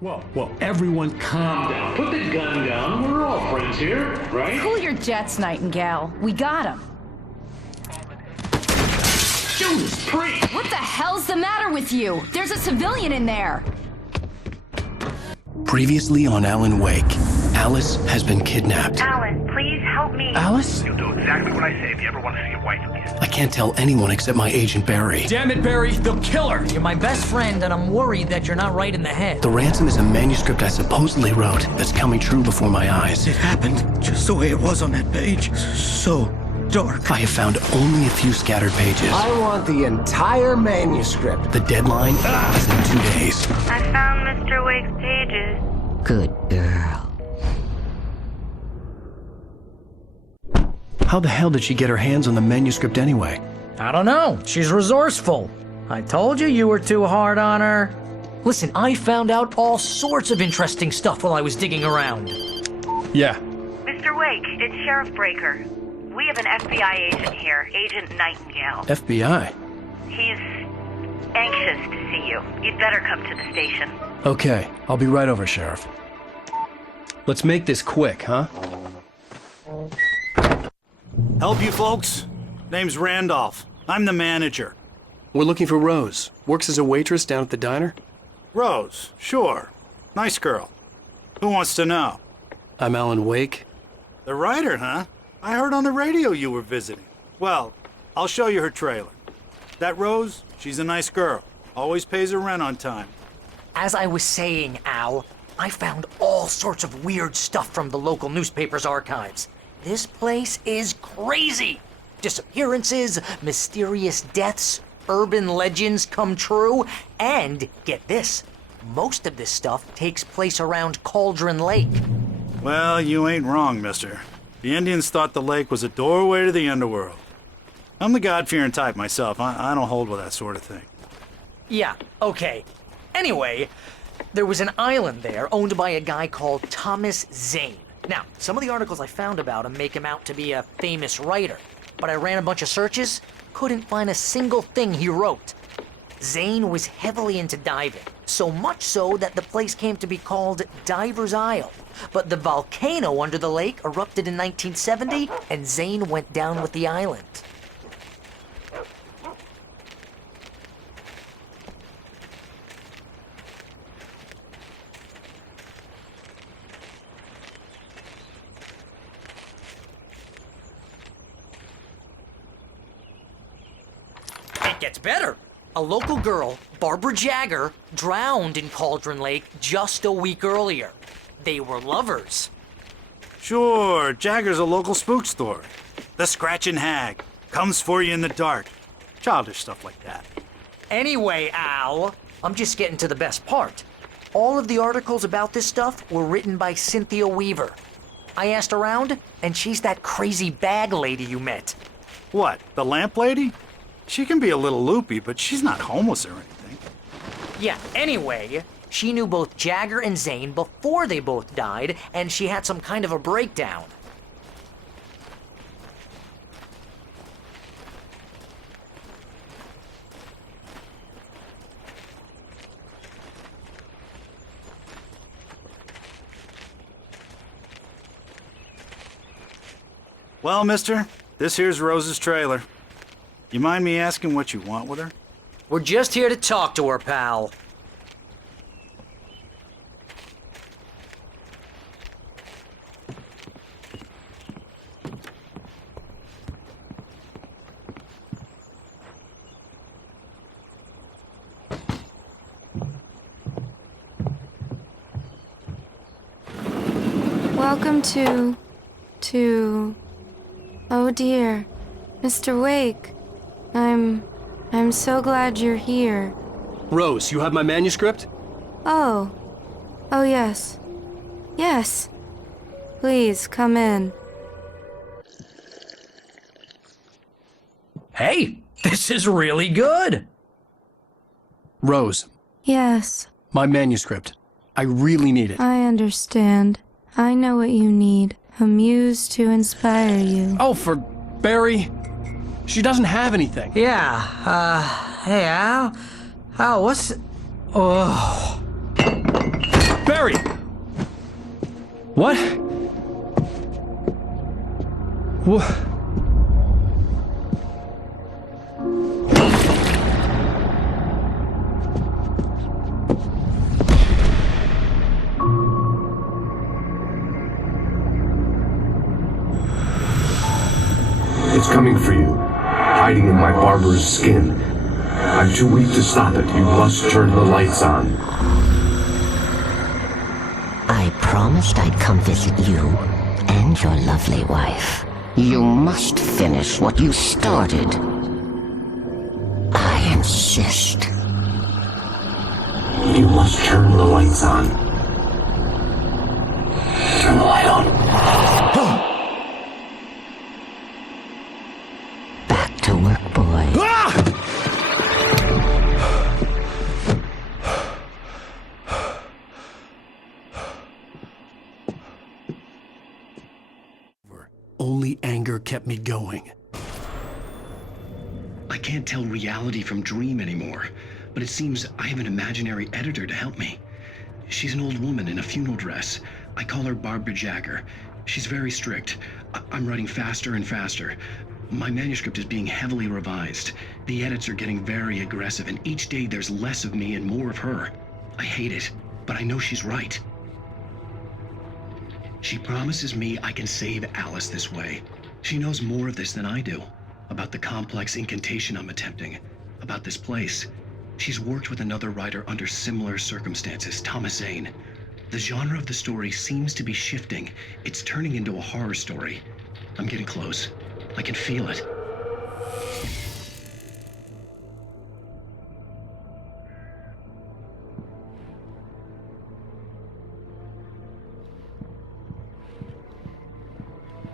Well, everyone calm down. Put the gun down. We're all friends here, right? Cool your jets, Nightingale. We got him. Judas Priest! What the hell's the matter with you? There's a civilian in there. Previously on Alan Wake, Alice has been kidnapped. Alan, please help me. Alice? You'll do exactly what I say if you ever want to see your wife again. I can't tell anyone except my agent Barry. Damn it, Barry, they'll kill her! You're my best friend, and I'm worried that you're not right in the head. The ransom is a manuscript I supposedly wrote that's coming true before my eyes. It happened just the way it was on that page. So dark. I have found only a few scattered pages. I want the entire manuscript. The deadline is in 2 days. I found Mr. Wake's pages. Good girl. How the hell did she get her hands on the manuscript anyway? I don't know. She's resourceful. I told you you were too hard on her. Listen, I found out all sorts of interesting stuff while I was digging around. Yeah. Mr. Wake, it's Sheriff Breaker. We have an FBI agent here, Agent Nightingale. FBI? He's anxious to see you. You'd better come to the station. Okay, I'll be right over, Sheriff. Let's make this quick, huh? Help you folks? Name's Randolph. I'm the manager. We're looking for Rose. Works as a waitress down at the diner. Rose, sure. Nice girl. Who wants to know? I'm Alan Wake. The writer, huh? I heard on the radio you were visiting. Well, I'll show you her trailer. That Rose, she's a nice girl. Always pays her rent on time. As I was saying, Al, I found all sorts of weird stuff from the local newspaper's archives. This place is crazy. Disappearances, mysterious deaths, urban legends come true, and get this, most of this stuff takes place around Cauldron Lake. Well, you ain't wrong, mister. The Indians thought the lake was a doorway to the underworld. I'm the God-fearing type myself. I don't hold with that sort of thing. Yeah, okay. Anyway, there was an island there owned by a guy called Thomas Zane. Now, some of the articles I found about him make him out to be a famous writer, but I ran a bunch of searches, couldn't find a single thing he wrote. Zane was heavily into diving, so much so that the place came to be called Diver's Isle. But the volcano under the lake erupted in 1970, and Zane went down with the island. It gets better. A local girl, Barbara Jagger, drowned in Cauldron Lake just a week earlier. They were lovers. Sure, Jagger's a local spook story. The Scratching Hag comes for you in the dark. Childish stuff like that. Anyway, Al, I'm just getting to the best part. All of the articles about this stuff were written by Cynthia Weaver. I asked around, and she's that crazy bag lady you met. What, the lamp lady? She can be a little loopy, but she's not homeless or anything. Yeah, anyway, she knew both Jagger and Zane before they both died, and she had some kind of a breakdown. Well, mister, this here's Rose's trailer. You mind me asking what you want with her? We're just here to talk to her, pal. Welcome to... Oh dear, Mr. Wake. I'm so glad you're here. Rose, you have my manuscript? Oh. Oh, yes. Yes. Please, come in. Hey, this is really good. Rose, Yes, my manuscript. I really need it. I understand. I know what you need. A muse to inspire you. Oh, for Barry. She doesn't have anything. Yeah, hey, Al. Al, what's... Oh. Barry! What? What? It's coming for you, hiding in my barber's skin. I'm too weak to stop it. You must turn the lights on. I promised I'd come visit you and your lovely wife. You must finish what you started. I insist. You must turn the lights on. Turn the light on. Back to work, boy. Only anger kept me going. I can't tell reality from dream anymore, but it seems I have an imaginary editor to help me. She's an old woman in a funeral dress. I call her Barbara Jagger. She's very strict. I'm writing faster and faster. My manuscript is being heavily revised. The edits are getting very aggressive, and each day there's less of me and more of her. I hate it, but I know she's right. She promises me I can save Alice this way. She knows more of this than I do. About the complex incantation I'm attempting. About this place. She's worked with another writer under similar circumstances, Thomas Zane. The genre of the story seems to be shifting. It's turning into a horror story. I'm getting close. I can feel it.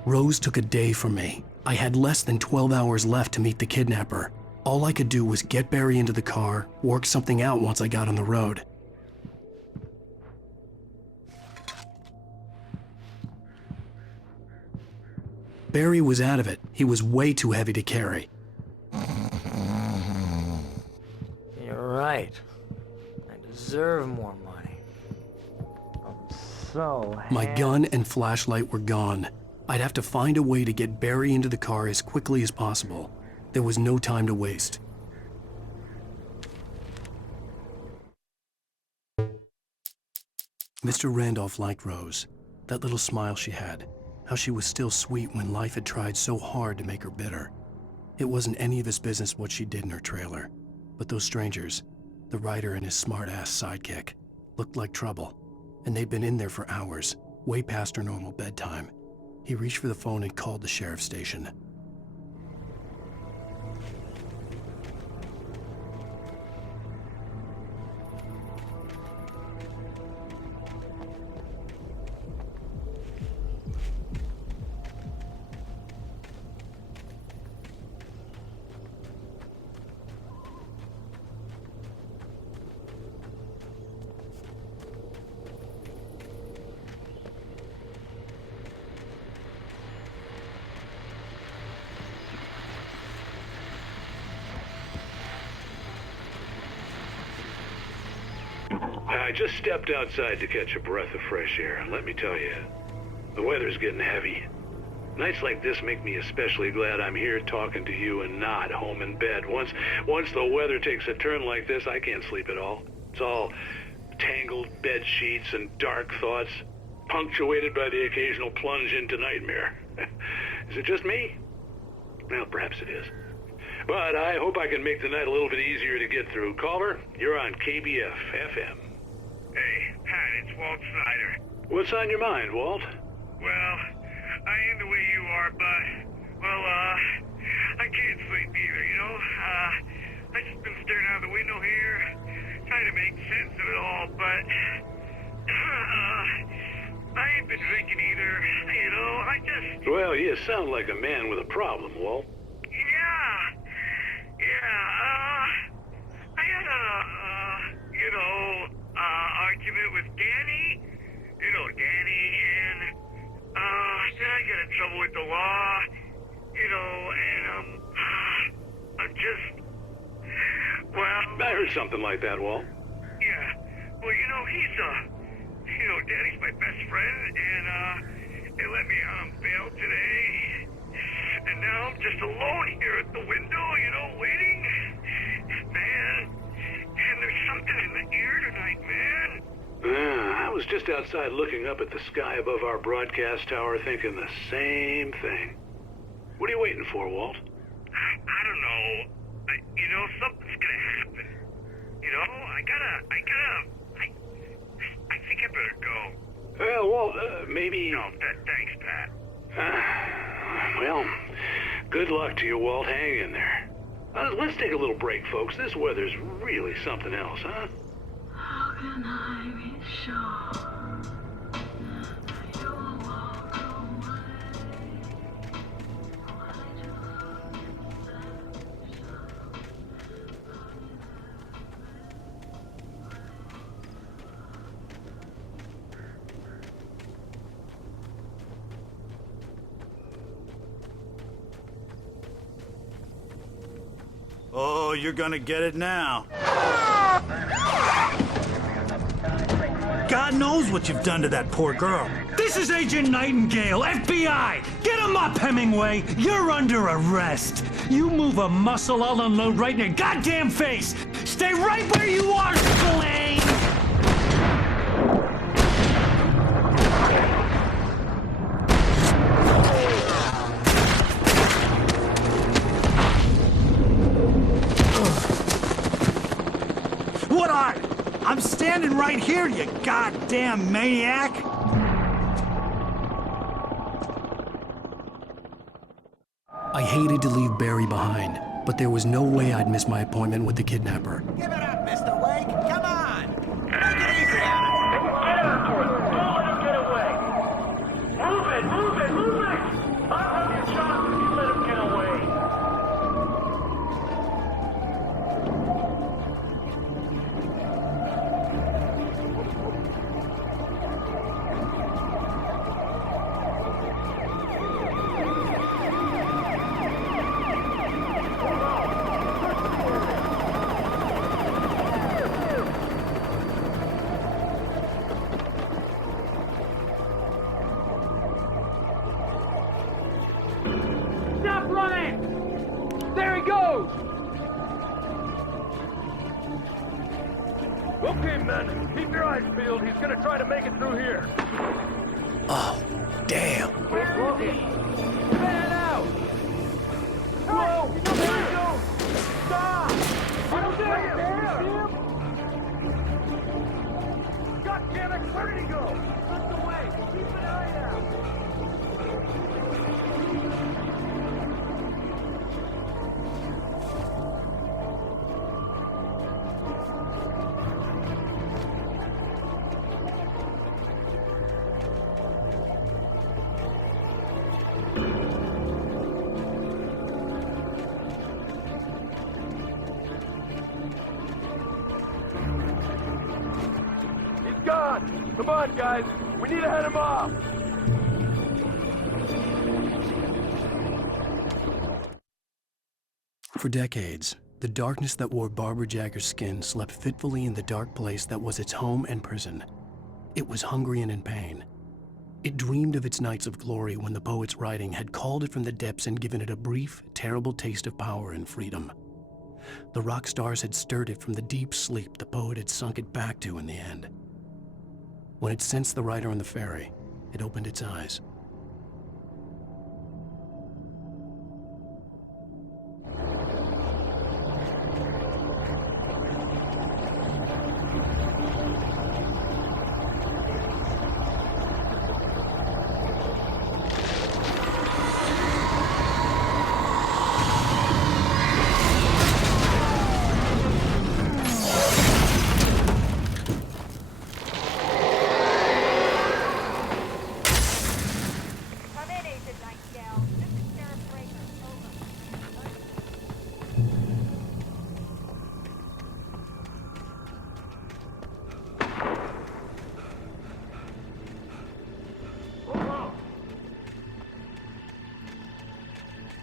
Rose took a day from me. I had less than 12 hours left to meet the kidnapper. All I could do was get Barry into the car, work something out once I got on the road. Barry was out of it. He was way too heavy to carry. You're right. I deserve more money. I'm so My gun and flashlight were gone. I'd have to find a way to get Barry into the car as quickly as possible. There was no time to waste. Mr. Randolph liked Rose. That little smile she had. How she was still sweet when life had tried so hard to make her bitter. It wasn't any of his business what she did in her trailer. But those strangers, the writer and his smart-ass sidekick, looked like trouble. And they'd been in there for hours, way past her normal bedtime. He reached for the phone and called the sheriff's station. I just stepped outside to catch a breath of fresh air, and let me tell you, the weather's getting heavy. Nights like this make me especially glad I'm here talking to you and not home in bed. Once the weather takes a turn like this, I can't sleep at all. It's all tangled bed sheets and dark thoughts, punctuated by the occasional plunge into nightmare. Is it just me? Well, perhaps it is. But I hope I can make the night a little bit easier to get through. Caller, you're on KBF FM. Hey, Pat, it's Walt Snyder. What's on your mind, Walt? Well, I am the way you are, but, well, I can't sleep either, you know? I just been staring out the window here, trying to make sense of it all, but, I ain't been drinking either, you know, I just... Well, you sound like a man with a problem, Walt. I had argument with Danny, Danny, and, then I got in trouble with the law, and, I'm just, well... I heard something like that, Walt. Yeah, well, Daddy's my best friend, and they let me on bail today. And now I'm just alone here at the window, you know, waiting. Man, and there's something in the air tonight, man. I was just outside looking up at the sky above our broadcast tower thinking the same thing. What are you waiting for, Walt? I don't know. You know, something's gonna happen. You know, I think I better go. Well, Walt, maybe... No, thanks, Pat. Well, good luck to you, Walt. Hang in there. Let's take a little break, folks. This weather's really something else, huh? How can I be sure you'll walk away? Oh, you're gonna get it now. God knows what you've done to that poor girl. This is Agent Nightingale, FBI! Get him up, Hemingway! You're under arrest! You move a muscle, I'll unload right in your goddamn face! Stay right where you are, Slane! What are you? I'm standing right here, you goddamn maniac! I hated to leave Barry behind, but there was no way I'd miss my appointment with the kidnapper. Give it up, Mr. Wake! Come on! Make it easy on him! Get after it! Don't let him get away! Move it! Move it! Move it! I'll have you shot if you let him get away! Stop running! There he goes! Okay, men, keep your eyes peeled. He's gonna try to make it through here. Oh, damn. Where is he? Man out! Whoa! There he goes! Stop! I don't see him! God damn it! Where did he go? Look away! Keep an eye out! He's gone! Come on, guys! We need to head him off! For decades, the darkness that wore Barbara Jagger's skin slept fitfully in the dark place that was its home and prison. It was hungry and in pain. It dreamed of its nights of glory when the poet's writing had called it from the depths and given it a brief, terrible taste of power and freedom. The rock stars had stirred it from the deep sleep the poet had sunk it back to in the end. When it sensed the rider on the ferry, it opened its eyes.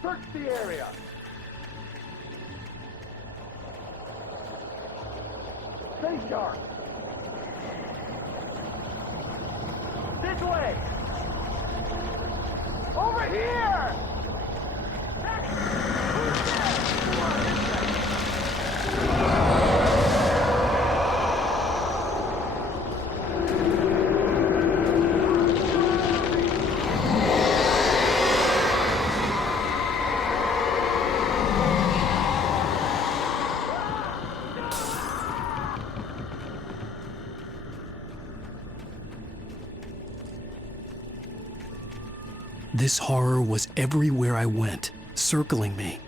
Search the area! Stay sharp! This way! Over here! This horror was everywhere I went, circling me.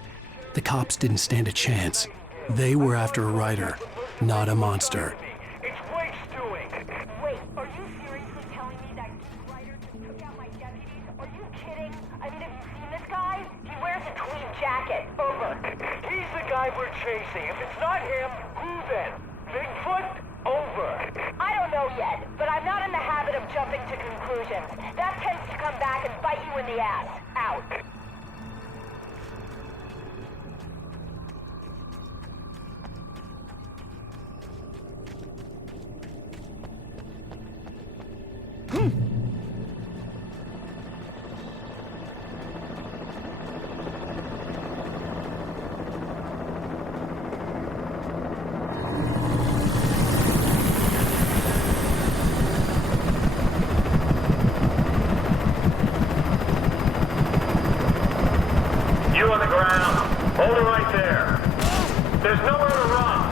The cops didn't stand a chance. They were after a writer, not a monster. It's Wake's doing! Wait, are you seriously telling me that geek writer just took out my deputies? Are you kidding? I mean, have you seen this guy? He wears a tweed jacket. Over. He's the guy we're chasing. If it's not him, who then? Bigfoot? Over. I don't know yet, but I'm not in the habit of jumping to conclusions. That tends to come back and bite you in the ass. Out. You on the ground. Hold it right there. There's nowhere to run.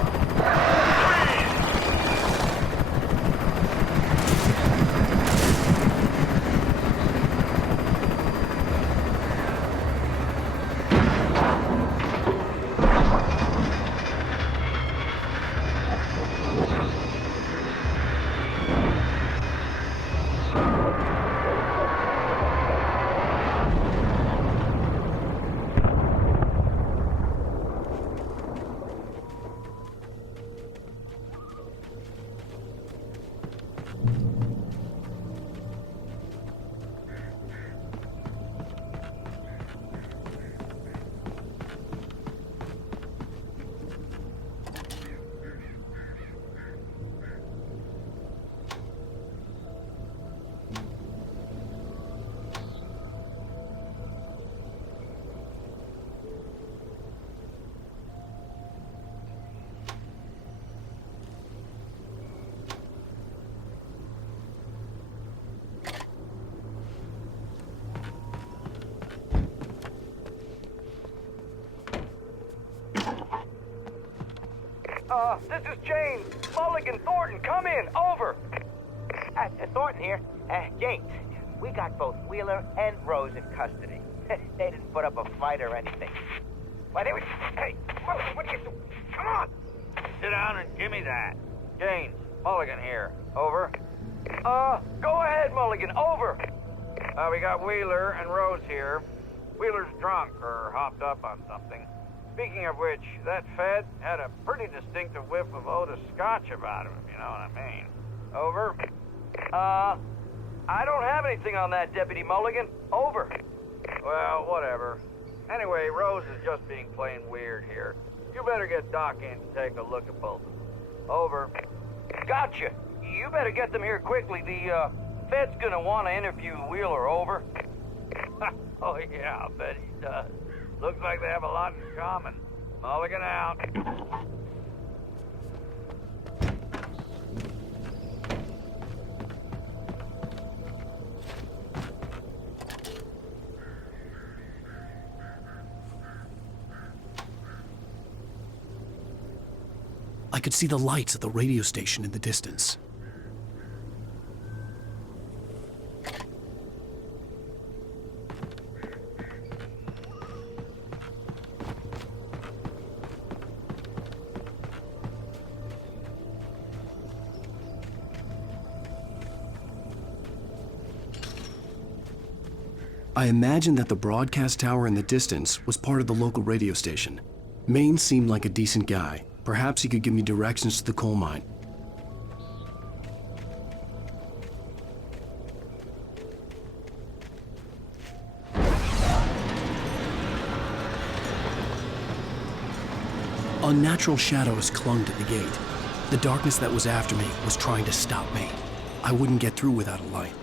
This is James. Mulligan, Thornton, come in. Over. Thornton here. James, we got both Wheeler and Rose in custody. They didn't put up a fight or anything. Why, they were... Hey, what you... Come on! Sit down and give me that. James, Mulligan here. Over. Go ahead, Mulligan. Over. We got Wheeler and Rose here. Wheeler's drunk or hopped up on something. Speaking of which, that Fed had a pretty distinctive whiff of Otis Scotch about him, if you know what I mean. Over. I don't have anything on that, Deputy Mulligan. Over. Well, whatever. Anyway, Rose is just being plain weird here. You better get Doc in to take a look at both of them. Over. Gotcha. You better get them here quickly. The, Fed's gonna want to interview Wheeler. Over. Oh, yeah, I'll bet he does. Looks like they have a lot in common. Mulligan out. I could see the lights of the radio station in the distance. I imagined that the broadcast tower in the distance was part of the local radio station. Maine seemed like a decent guy. Perhaps he could give me directions to the coal mine. Unnatural shadows clung to the gate. The darkness that was after me was trying to stop me. I wouldn't get through without a light.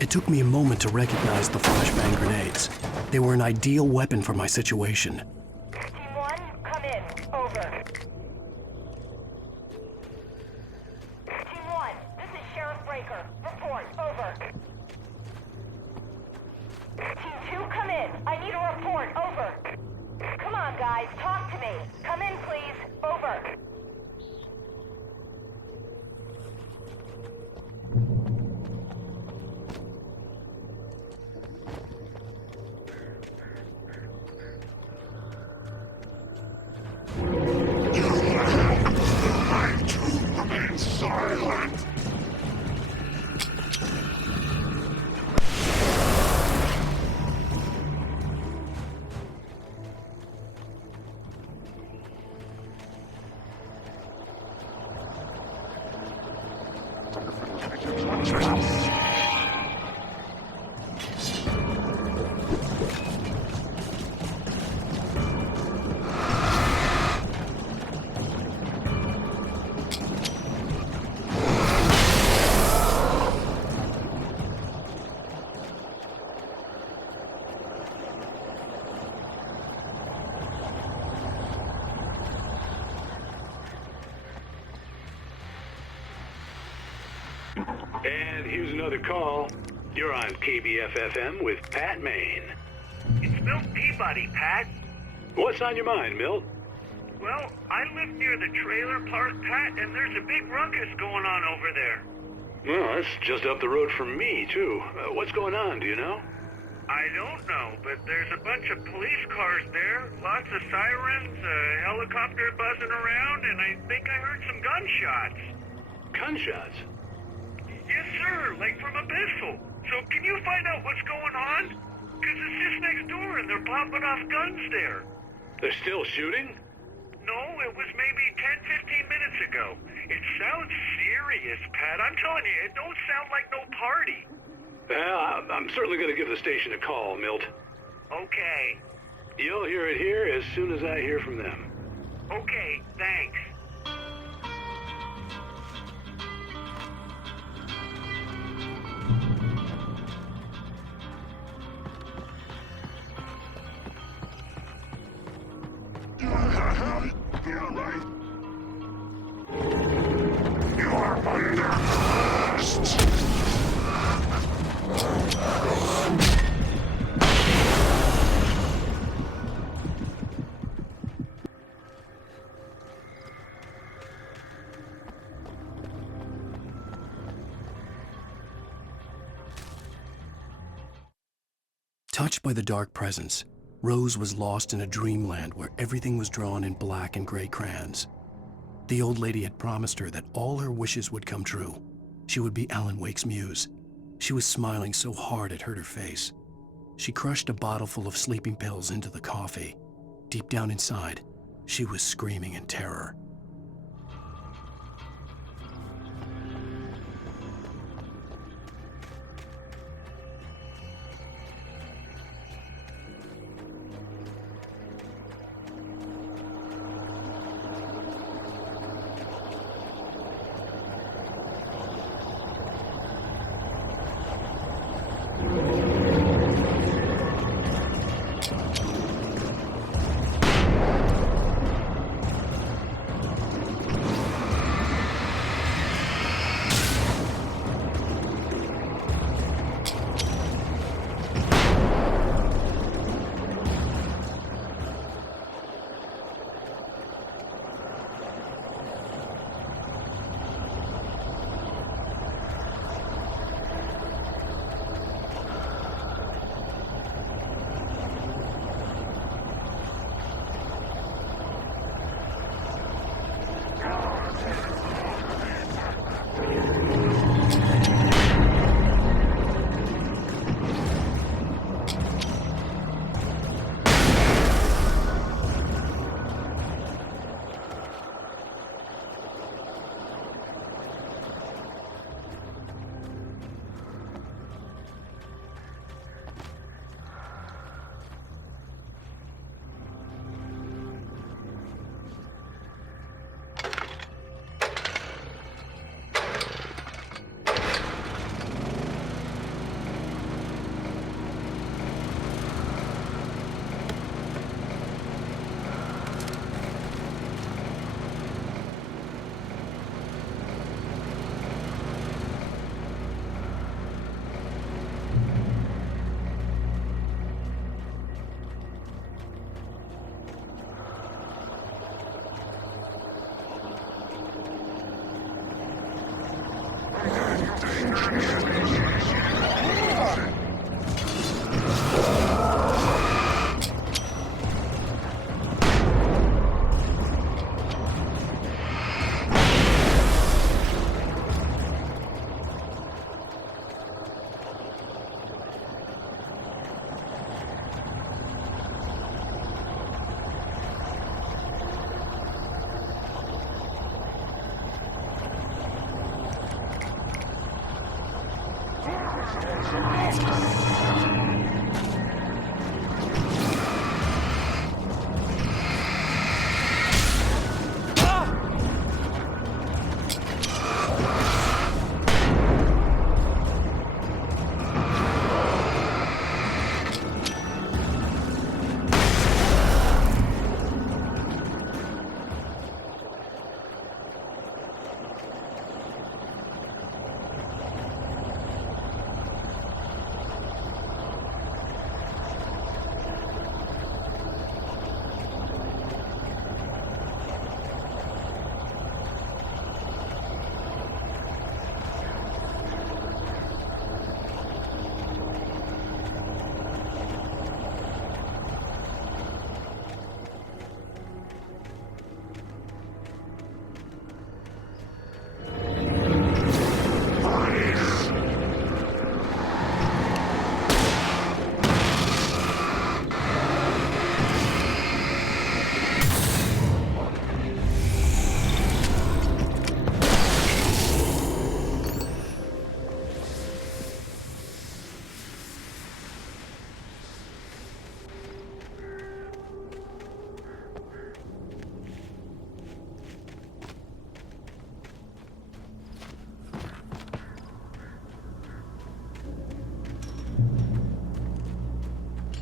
It took me a moment to recognize the flashbang grenades. They were an ideal weapon for my situation. Team 1, come in. Over. Team 1, this is Sheriff Breaker. Report. Over. Team 2, come in. I need a report. Over. Come on, guys. Talk to me. Come in, please. Over. Silent! And here's another call. You're on KBF-FM with Pat Maine. It's Milt Peabody, Pat. What's on your mind, Milt? Well, I live near the trailer park, Pat, and there's a big ruckus going on over there. Well, that's just up the road from me, too. What's going on, do you know? I don't know, but there's a bunch of police cars there, lots of sirens, a helicopter buzzing around, and I think I heard some gunshots. Gunshots? Yes, sir, like from a pistol. So can you find out what's going on? Because it's just next door and they're popping off guns there. They're still shooting? No, it was maybe 10, 15 minutes ago. It sounds serious, Pat. I'm telling you, it don't sound like no party. Well, I'm certainly going to give the station a call, Milt. Okay. You'll hear it here as soon as I hear from them. Okay, thanks. You're under arrest! Touched by the dark presence, Rose was lost in a dreamland where everything was drawn in black and gray crayons. The old lady had promised her that all her wishes would come true. She would be Alan Wake's muse. She was smiling so hard it hurt her face. She crushed a bottle full of sleeping pills into the coffee. Deep down inside, she was screaming in terror.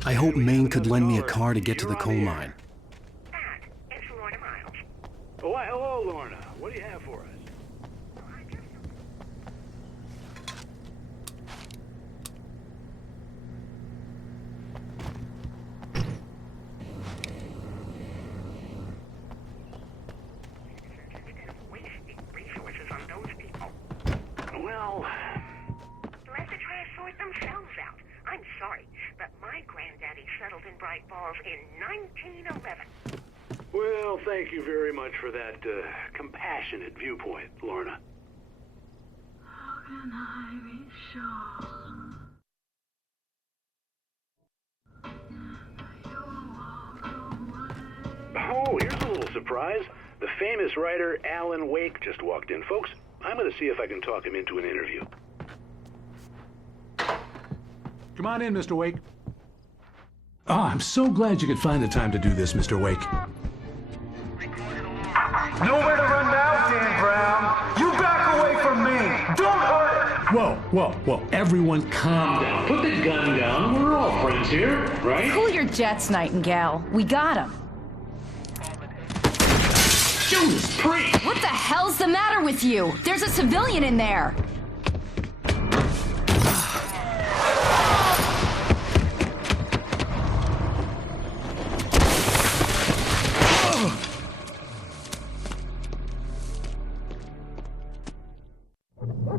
I hope Maine could lend me a car to get to the coal mine. Oh, why, hello, Lorna. What do you have for us? Well, let the trash sort themselves out. I'm sorry, but my granddaddy settled in Bright Falls in 1911. well, thank you very much for that compassionate viewpoint, Lorna. How can I be sure? Oh, here's a little surprise. The famous writer Alan Wake just walked in. Folks, I'm going to see if I can talk him into an interview. Come on in, Mr. Wake. Oh, I'm so glad you could find the time to do this, Mr. Wake. Nowhere to run now, Dan Brown. You back away from me. Don't hurt her. Whoa. Everyone calm down. Put the gun down. We're all friends here, right? Cool your jets, Nightingale. We got him. Judas Priest! What the hell's the matter with you? There's a civilian in there.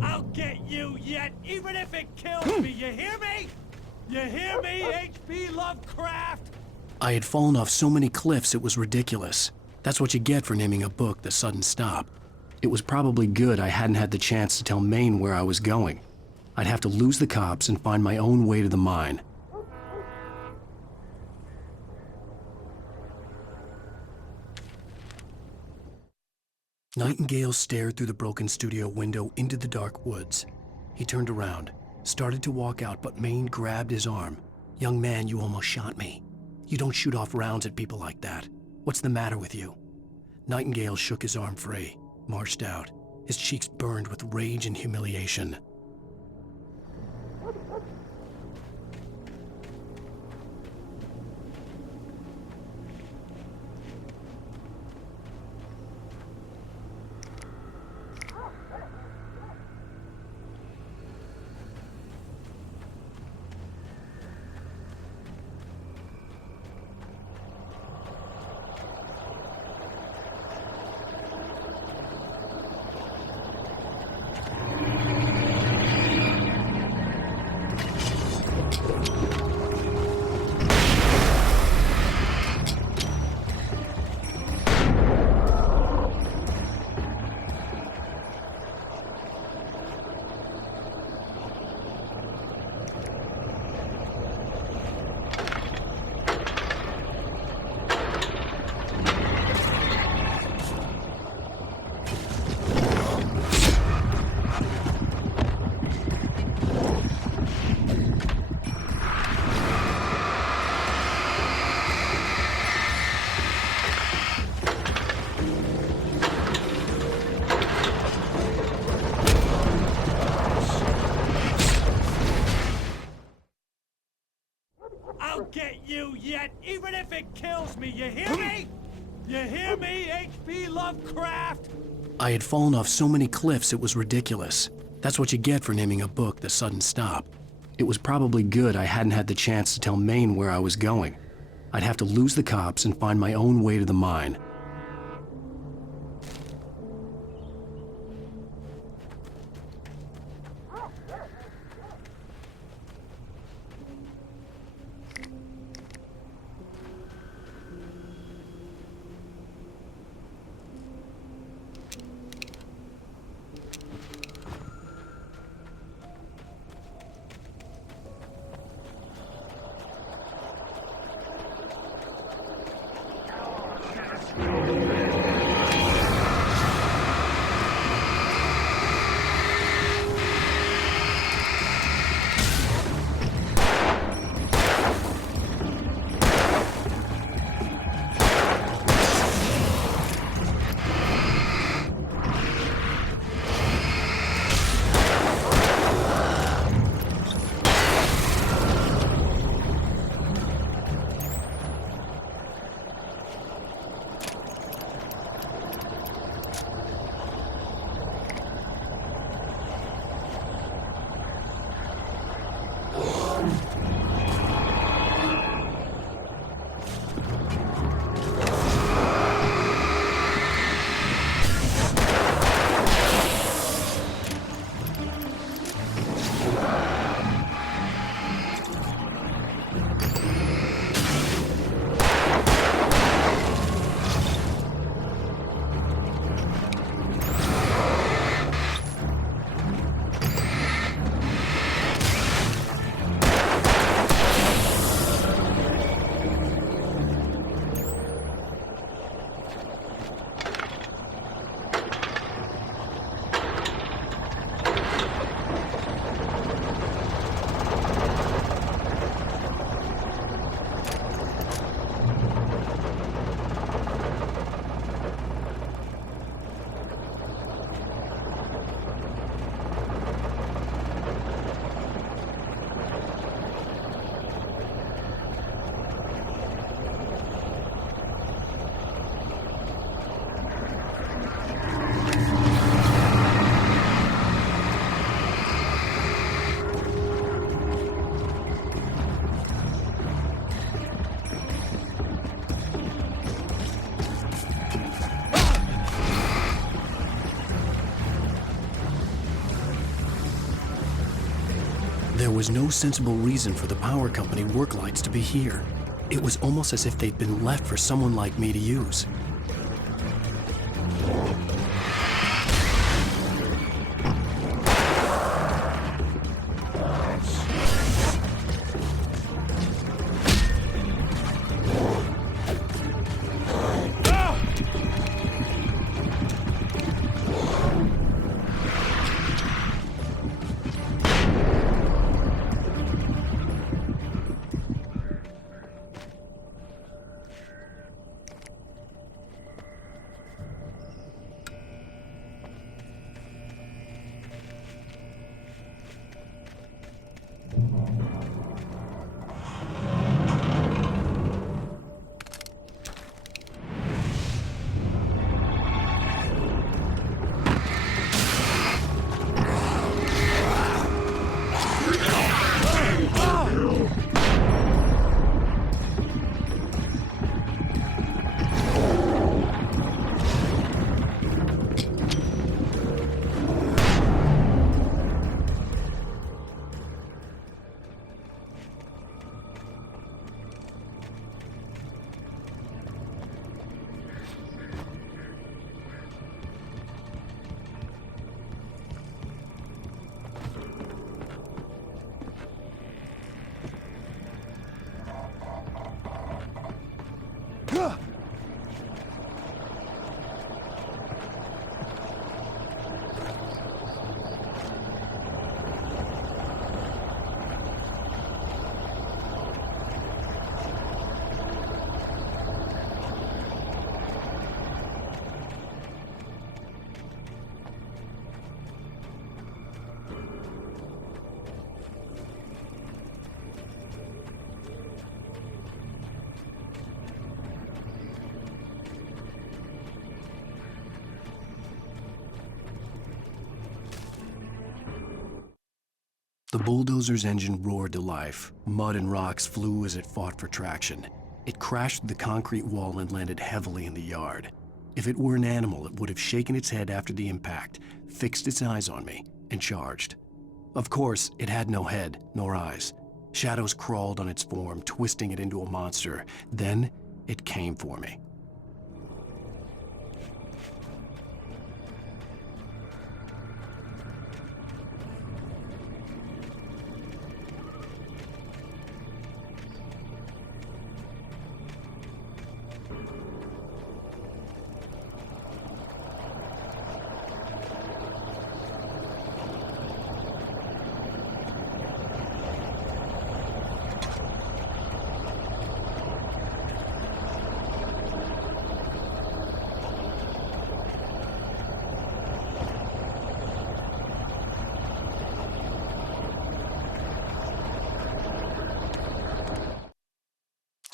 I'll get you yet, even if it kills me. You hear me? You hear me, H.P. Lovecraft? I had fallen off so many cliffs it was ridiculous. That's what you get for naming a book The Sudden Stop. It was probably good I hadn't had the chance to tell Maine where I was going. I'd have to lose the cops and find my own way to the mine. Nightingale stared through the broken studio window into the dark woods. He turned around, started to walk out, but Maine grabbed his arm. "Young man, you almost shot me. You don't shoot off rounds at people like that. What's the matter with you?" Nightingale shook his arm free, marched out. His cheeks burned with rage and humiliation. I'll get you yet, even if it kills me, you hear me? You hear me, H.P. Lovecraft? I had fallen off so many cliffs it was ridiculous. That's what you get for naming a book The Sudden Stop. It was probably good I hadn't had the chance to tell Maine where I was going. I'd have to lose the cops and find my own way to the mine. There was no sensible reason for the power company work lights to be here. It was almost as if they'd been left for someone like me to use. The bulldozer's engine roared to life. Mud and rocks flew as it fought for traction. It crashed through the concrete wall and landed heavily in the yard. If it were an animal, it would have shaken its head after the impact, fixed its eyes on me, and charged. Of course, it had no head, nor eyes. Shadows crawled on its form, twisting it into a monster. Then, it came for me.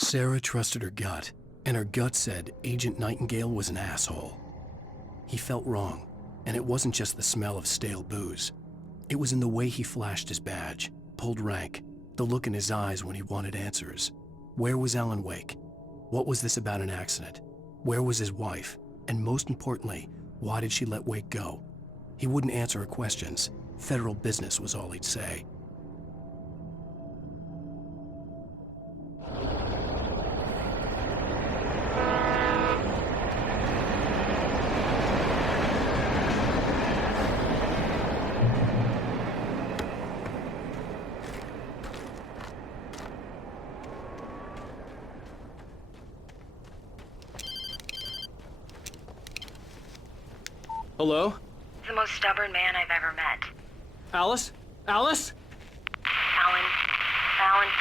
Sarah trusted her gut, and her gut said Agent Nightingale was an asshole. He felt wrong, and it wasn't just the smell of stale booze. It was in the way he flashed his badge, pulled rank, the look in his eyes when he wanted answers. Where was Alan Wake? What was this about an accident? Where was his wife? And most importantly, why did she let Wake go? He wouldn't answer her questions. Federal business was all he'd say. Hello? The most stubborn man I've ever met. Alice? Alice? Alan. Alan.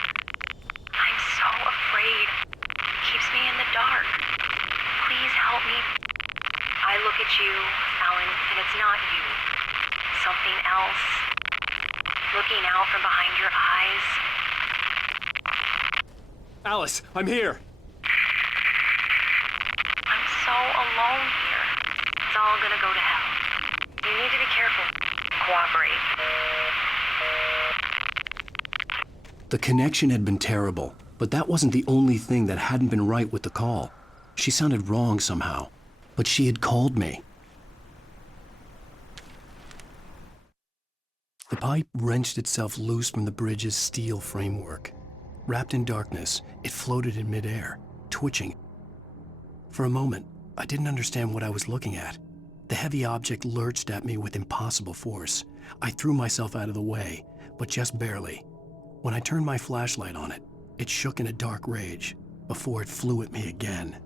I'm so afraid. It keeps me in the dark. Please help me. I look at you, Alan, and it's not you. Something else. Looking out from behind your eyes. Alice, I'm here. I'm so alone here. It's all gonna go to hell. You need to be careful. Cooperate. The connection had been terrible, but that wasn't the only thing that hadn't been right with the call. She sounded wrong somehow, but she had called me. The pipe wrenched itself loose from the bridge's steel framework. Wrapped in darkness, it floated in midair, twitching. For a moment, I didn't understand what I was looking at. The heavy object lurched at me with impossible force. I threw myself out of the way, but just barely. When I turned my flashlight on it, it shook in a dark rage before it flew at me again.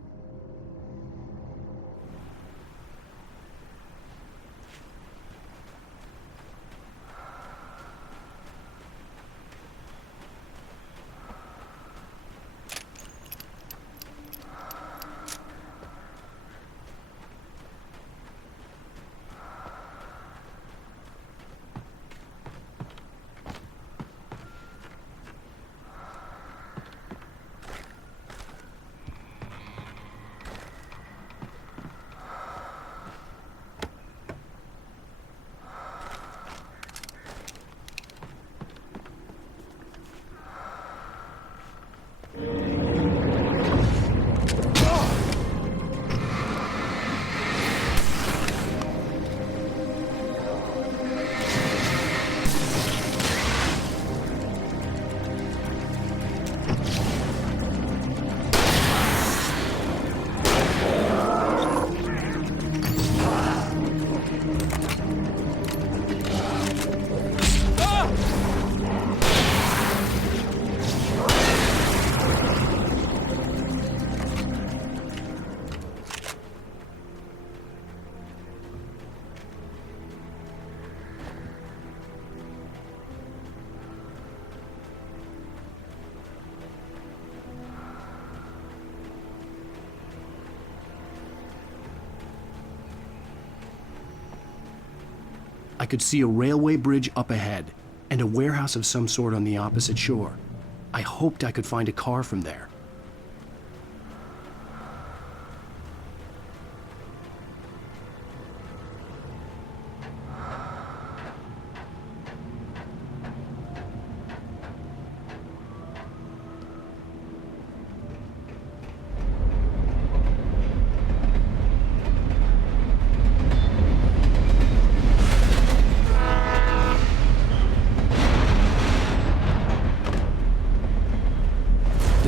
I could see a railway bridge up ahead and a warehouse of some sort on the opposite shore. I hoped I could find a car from there.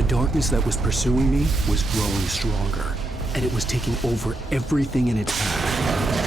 darkness that was pursuing me was growing stronger, and it was taking over everything in its path.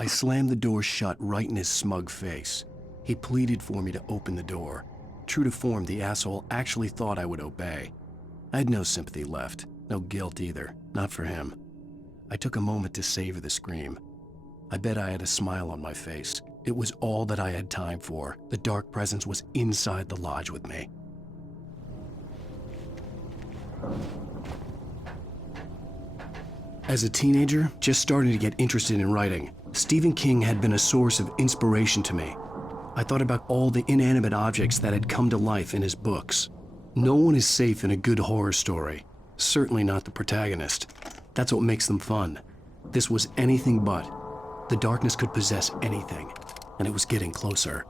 I slammed the door shut right in his smug face. He pleaded for me to open the door. True to form, the asshole actually thought I would obey. I had no sympathy left, no guilt either, not for him. I took a moment to savor the scream. I bet I had a smile on my face. It was all that I had time for. The dark presence was inside the lodge with me. As a teenager, just starting to get interested in writing, Stephen King had been a source of inspiration to me. I thought about all the inanimate objects that had come to life in his books. No one is safe in a good horror story. Certainly not the protagonist. That's what makes them fun. This was anything but. The darkness could possess anything, and it was getting closer.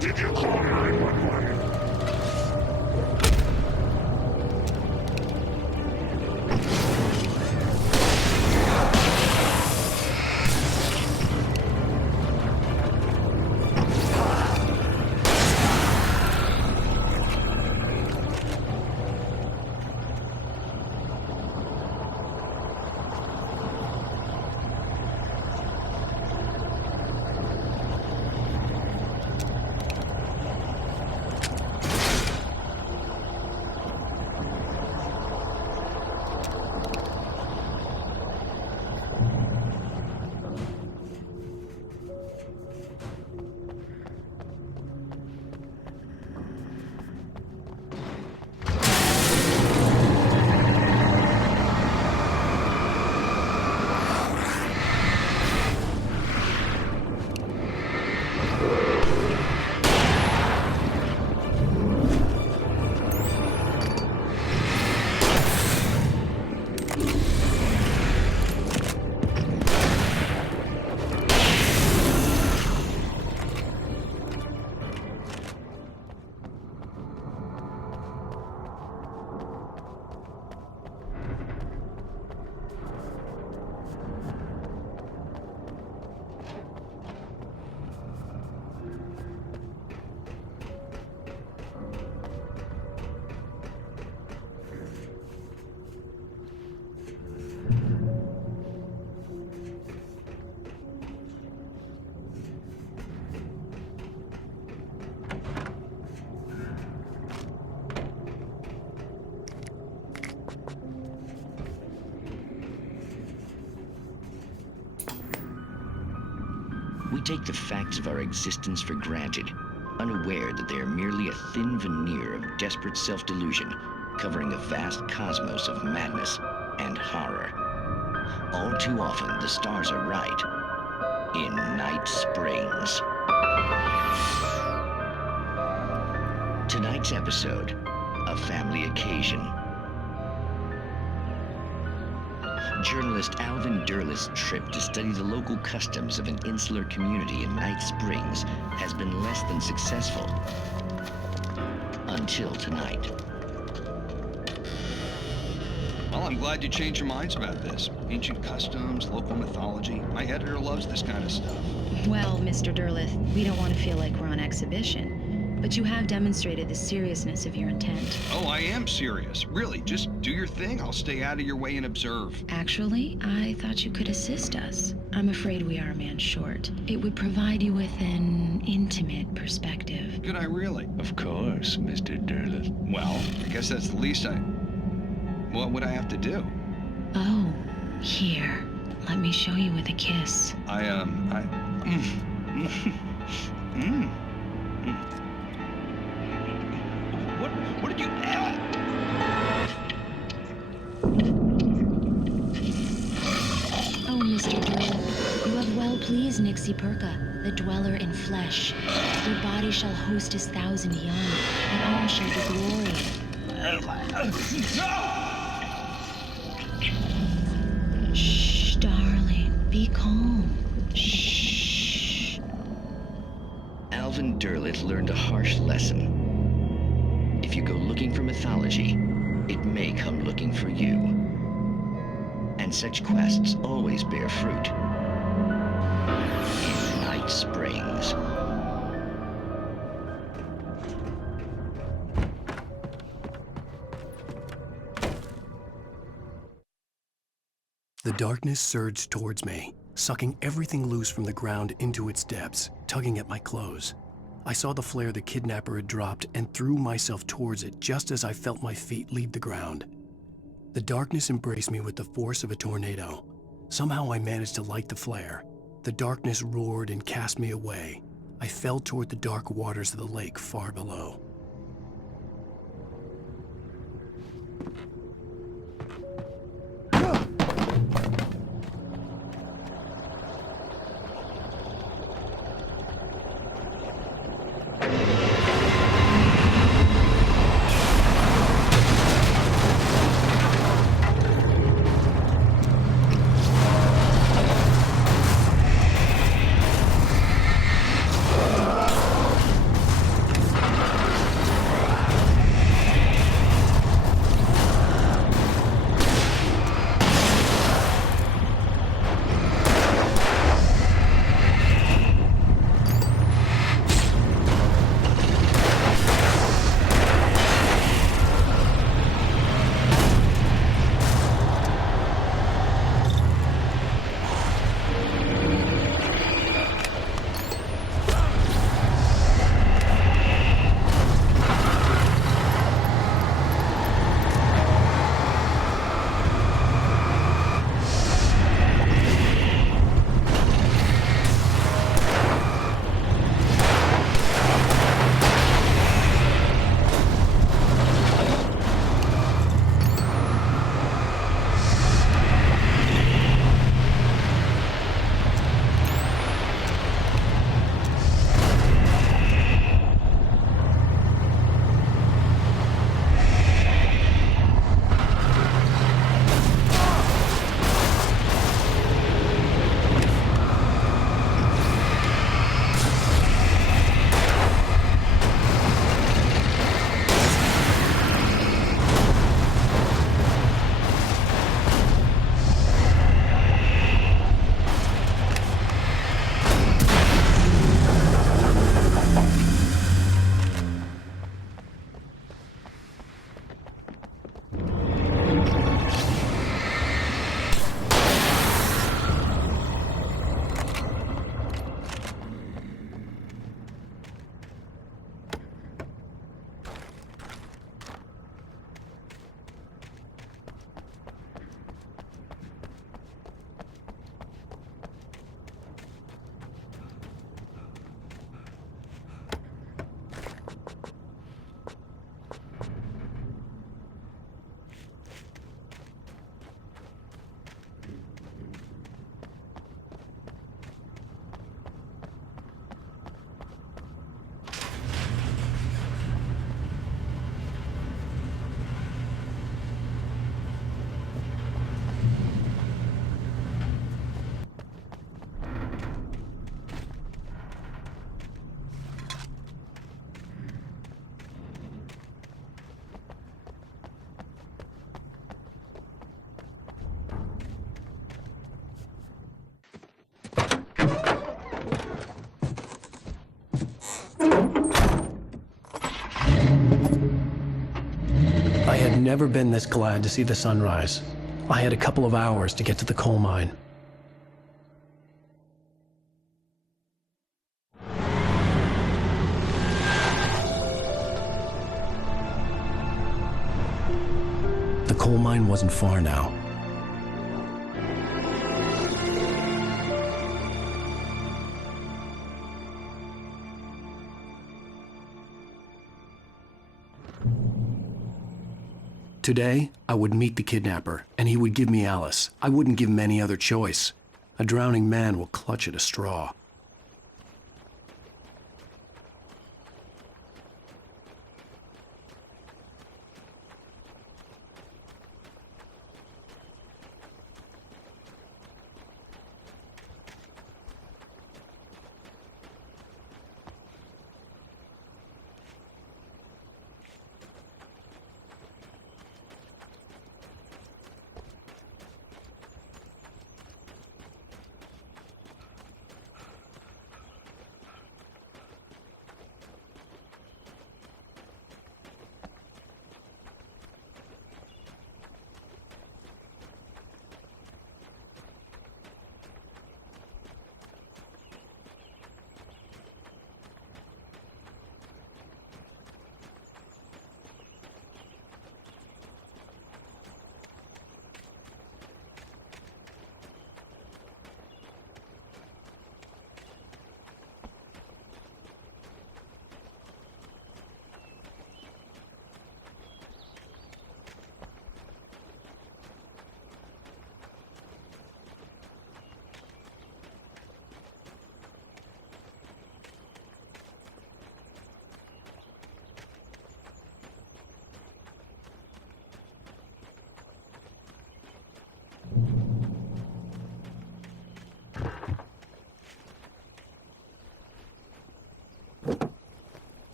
Did you call 911? We take the facts of our existence for granted, unaware that they are merely a thin veneer of desperate self-delusion covering a vast cosmos of madness and horror. All too often, the stars are right in Night Springs. Tonight's episode, a family occasion. Journalist Alvin Derleth's trip to study the local customs of an insular community in Night Springs has been less than successful. Until tonight. Well, I'm glad you changed your minds about this. Ancient customs, local mythology. My editor loves this kind of stuff. Well, Mr. Derleth, we don't want to feel like we're on exhibition. But you have demonstrated the seriousness of your intent. Oh, I am serious. Really, just do your thing. I'll stay out of your way and observe. Actually, I thought you could assist us. I'm afraid we are a man short. It would provide you with an intimate perspective. Could I really? Of course, Mr. Derleth. Well, I guess that's the least What would I have to do? Oh, here. Let me show you with a kiss. What did you... Oh, Mr. Derleth, you have well pleased Nixie Perka, the dweller in flesh. Your body shall host his 1,000 young, and all shall be glory. Shh, darling, be calm. Shh. Alvin Derleth learned a harsh lesson. If you go looking for mythology, it may come looking for you. And such quests always bear fruit. In Night Springs. The darkness surged towards me, sucking everything loose from the ground into its depths, tugging at my clothes. I saw the flare the kidnapper had dropped and threw myself towards it just as I felt my feet leave the ground. The darkness embraced me with the force of a tornado. Somehow I managed to light the flare. The darkness roared and cast me away. I fell toward the dark waters of the lake far below. I'd never been this glad to see the sunrise. I had a couple of hours to get to the coal mine. The coal mine wasn't far now. Today, I would meet the kidnapper, and he would give me Alice. I wouldn't give him any other choice. A drowning man will clutch at a straw.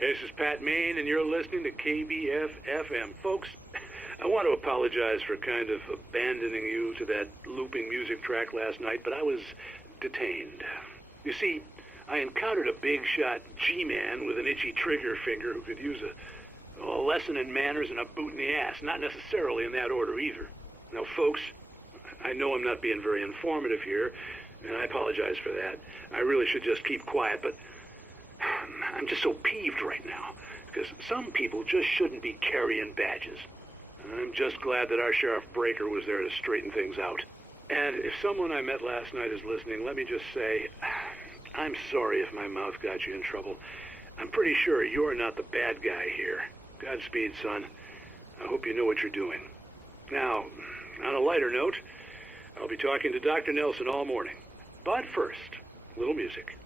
This is Pat Main, and you're listening to KBF-FM. Folks, I want to apologize for kind of abandoning you to that looping music track last night, but I was detained. You see, I encountered a big-shot G-man with an itchy trigger finger who could use a lesson in manners and a boot in the ass, not necessarily in that order either. Now, folks, I know I'm not being very informative here, and I apologize for that. I really should just keep quiet, but I'm just so peeved right now, because some people just shouldn't be carrying badges. I'm just glad that our Sheriff Breaker was there to straighten things out. And if someone I met last night is listening, let me just say, I'm sorry if my mouth got you in trouble. I'm pretty sure you're not the bad guy here. Godspeed, son. I hope you know what you're doing. Now, on a lighter note, I'll be talking to Dr. Nelson all morning. But first, a little music.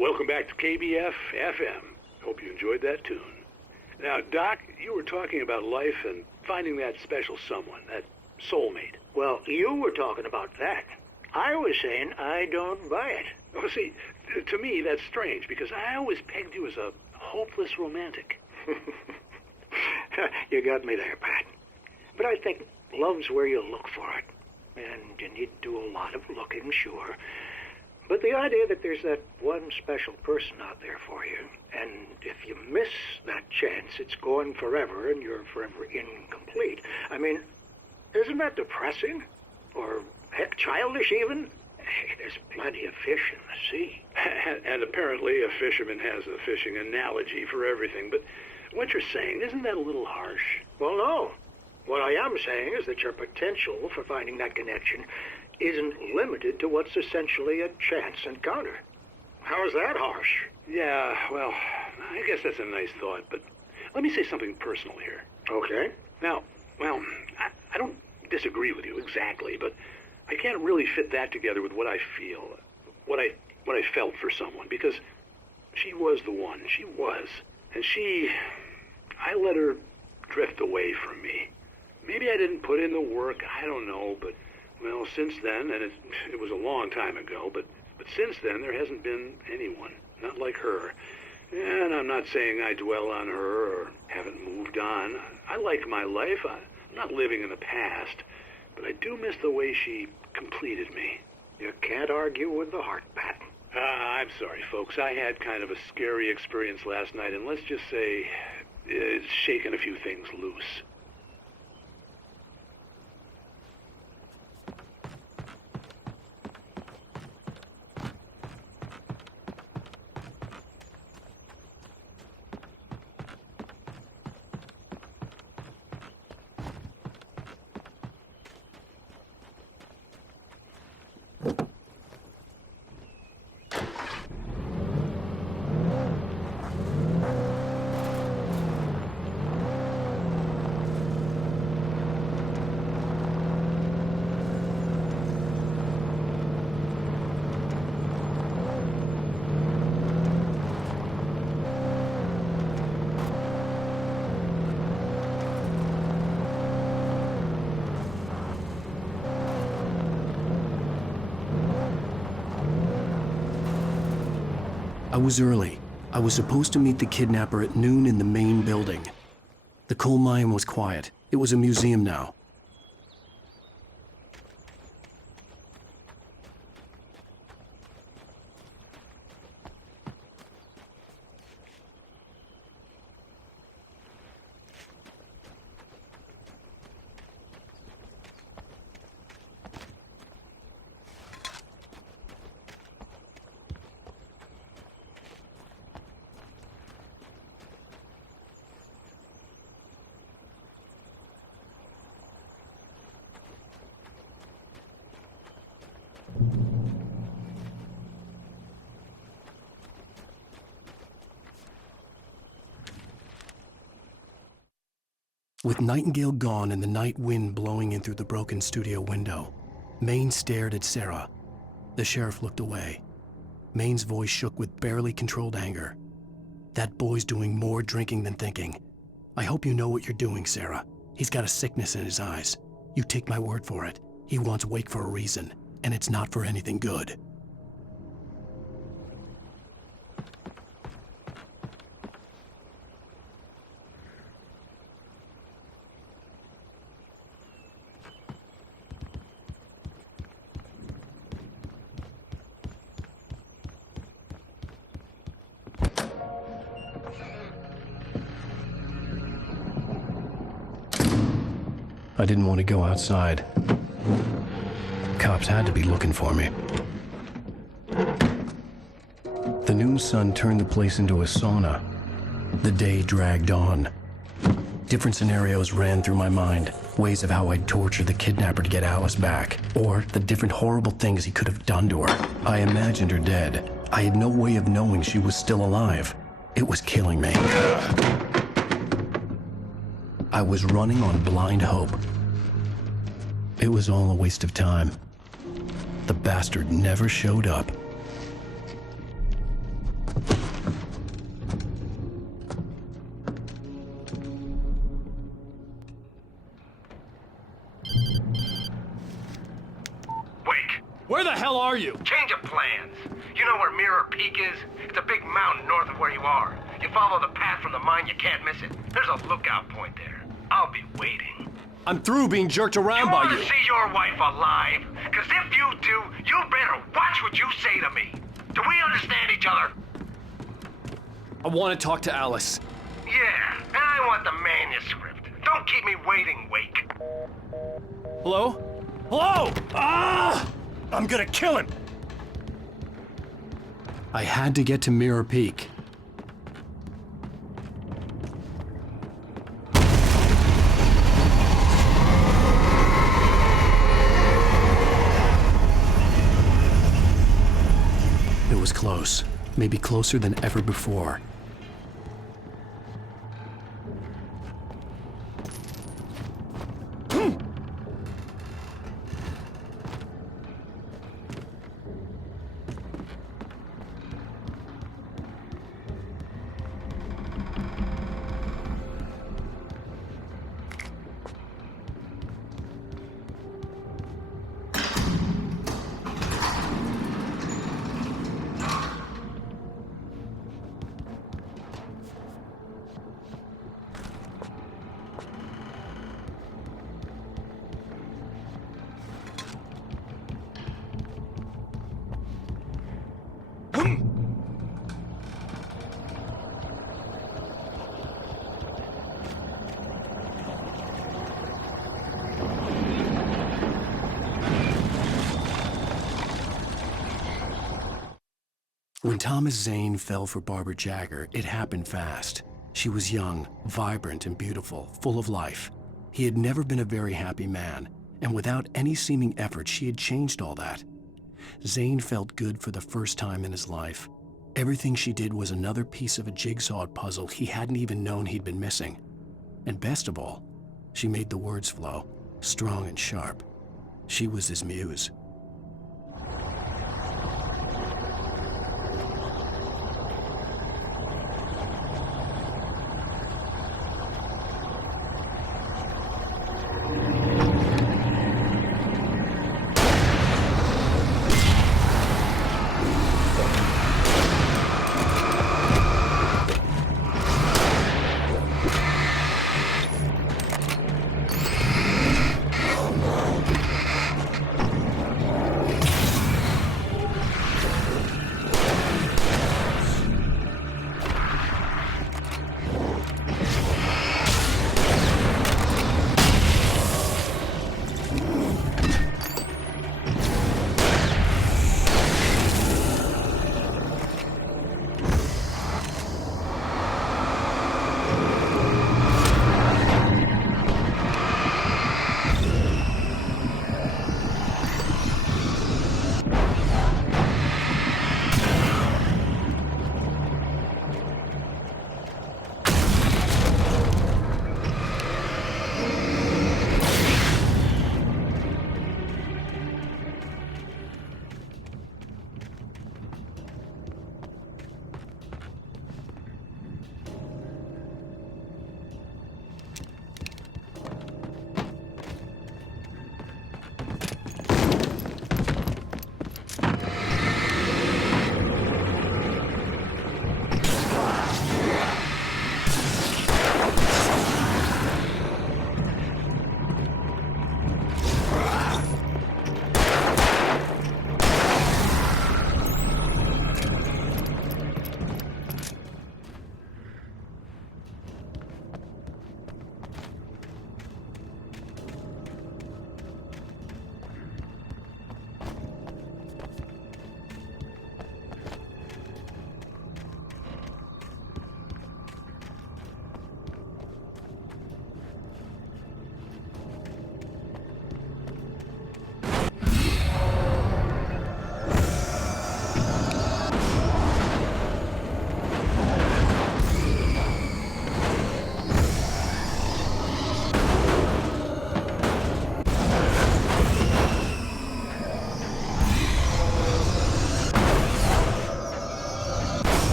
Welcome back to KBF FM. Hope you enjoyed that tune. Now, Doc, you were talking about life and finding that special someone, that soulmate. Well, you were talking about that. I was saying I don't buy it. Well, see, to me, that's strange, because I always pegged you as a hopeless romantic. You got me there, Pat. But I think love's where you look for it. And you need to do a lot of looking, sure. But the idea that there's that one special person out there for you, and if you miss that chance, it's gone forever and you're forever incomplete. I mean, isn't that depressing? Or, heck, childish even? Hey, there's plenty of fish in the sea. And apparently a fisherman has a fishing analogy for everything, but what you're saying, isn't that a little harsh? Well, no. What I am saying is that your potential for finding that connection isn't limited to what's essentially a chance encounter. How is that harsh? Yeah, well, I guess that's a nice thought, but let me say something personal here. Okay. Now, well, I don't disagree with you exactly, but I can't really fit that together with what I feel, what I felt for someone, because she was the one. She was. And I let her drift away from me. Maybe I didn't put in the work, I don't know, but, well, since then, and it was a long time ago, but since then there hasn't been anyone, not like her. And I'm not saying I dwell on her or haven't moved on. I like my life. I'm not living in the past, but I do miss the way she completed me. You can't argue with the heart, Pat. I'm sorry, folks. I had kind of a scary experience last night, and let's just say it's shaken a few things loose. I was early. I was supposed to meet the kidnapper at noon in the main building. The coal mine was quiet. It was a museum now. With Nightingale gone and the night wind blowing in through the broken studio window, Maine stared at Sarah. The sheriff looked away. Maine's voice shook with barely controlled anger. That boy's doing more drinking than thinking. I hope you know what you're doing, Sarah. He's got a sickness in his eyes. You take my word for it. He wants Wake for a reason, and it's not for anything good. I didn't want to go outside. Cops had to be looking for me. The noon sun turned the place into a sauna. The day dragged on. Different scenarios ran through my mind. Ways of how I'd torture the kidnapper to get Alice back. Or the different horrible things he could have done to her. I imagined her dead. I had no way of knowing she was still alive. It was killing me. I was running on blind hope. It was all a waste of time. The bastard never showed up. Where the hell are you? Change of plans. You know where Mirror Peak is? It's a big mountain north of where you are. You follow the path from the mine, you can't miss it. There's a lookout point there. I'll be waiting. I'm through being jerked around by you. You want to see your wife alive? Because if you do, you better watch what you say to me. Do we understand each other? I want to talk to Alice. Yeah, and I want the manuscript. Don't keep me waiting, Wake. Hello? Hello! Ah! I'm gonna kill him! I had to get to Mirror Peak. It was close, maybe closer than ever before. When Thomas Zane fell for Barbara Jagger, it happened fast. She was young, vibrant, and beautiful, full of life. He had never been a very happy man, and without any seeming effort, she had changed all that. Zane felt good for the first time in his life. Everything she did was another piece of a jigsaw puzzle he hadn't even known he'd been missing. And best of all, she made the words flow, strong and sharp. She was his muse.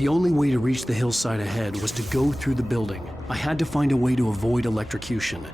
The only way to reach the hillside ahead was to go through the building. I had to find a way to avoid electrocution.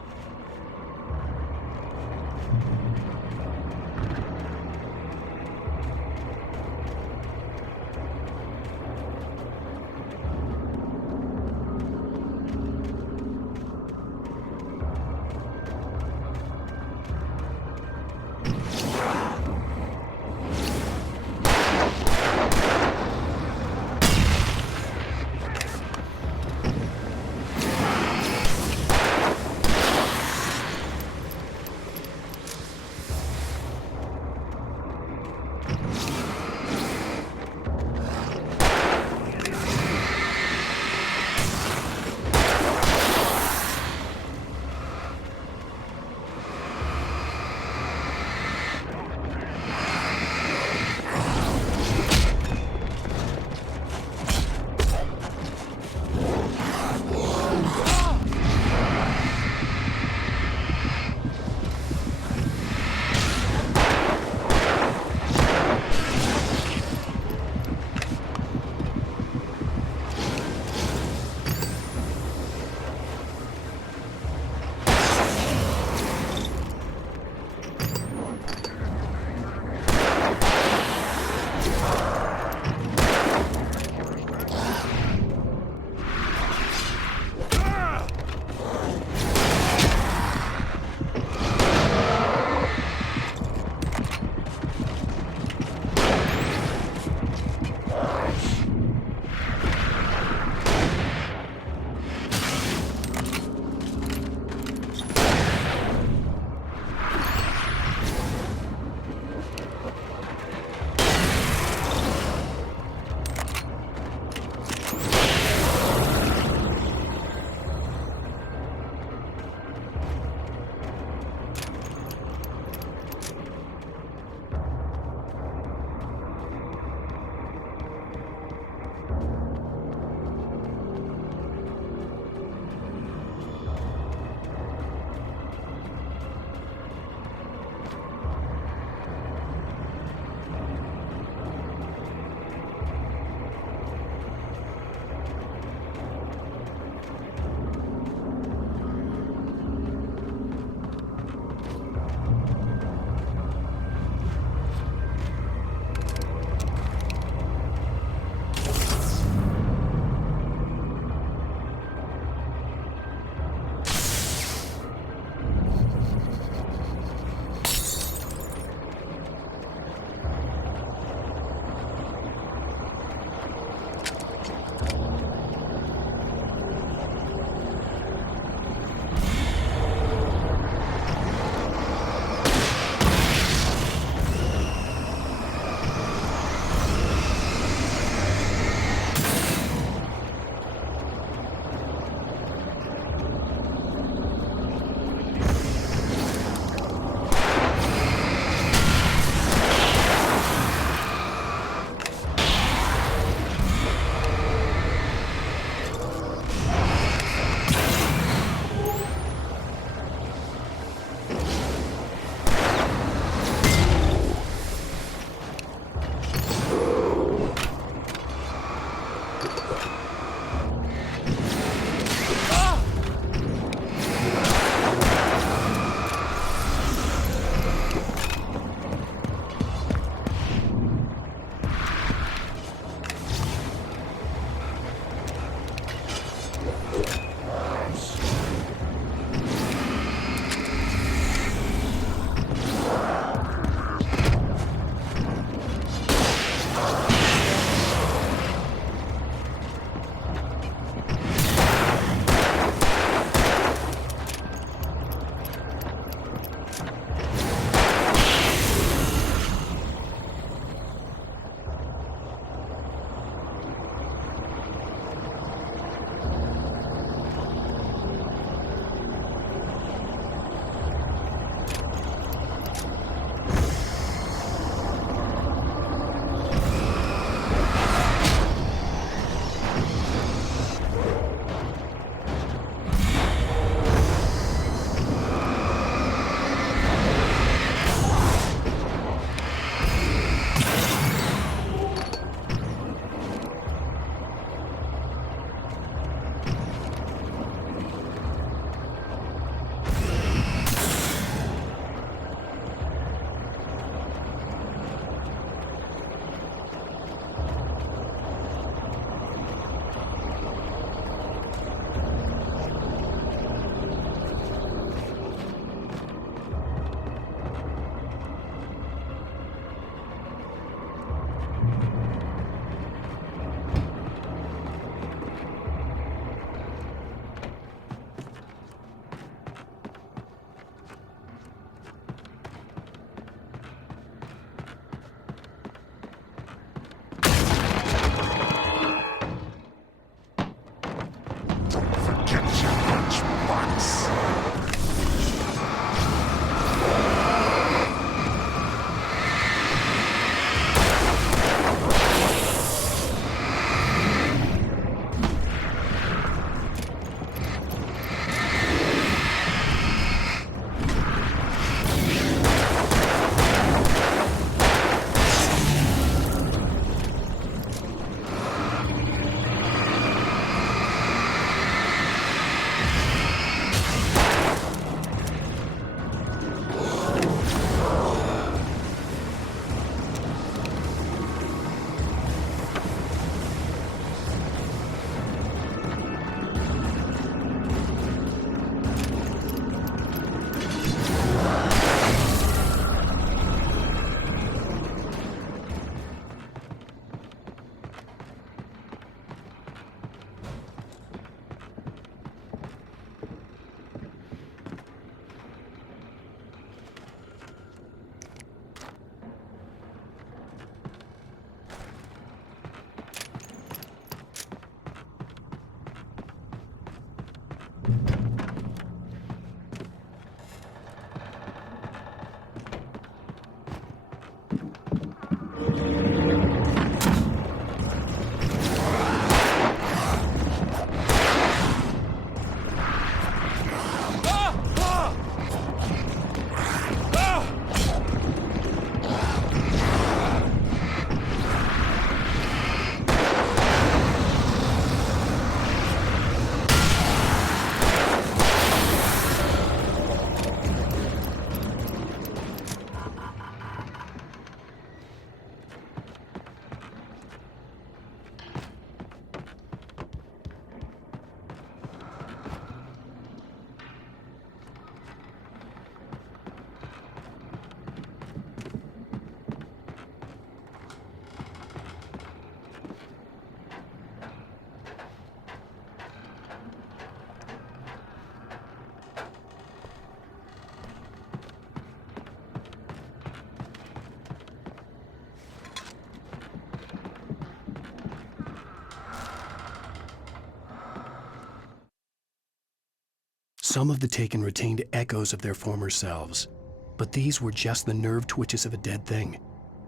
Some of the taken retained echoes of their former selves, but these were just the nerve twitches of a dead thing.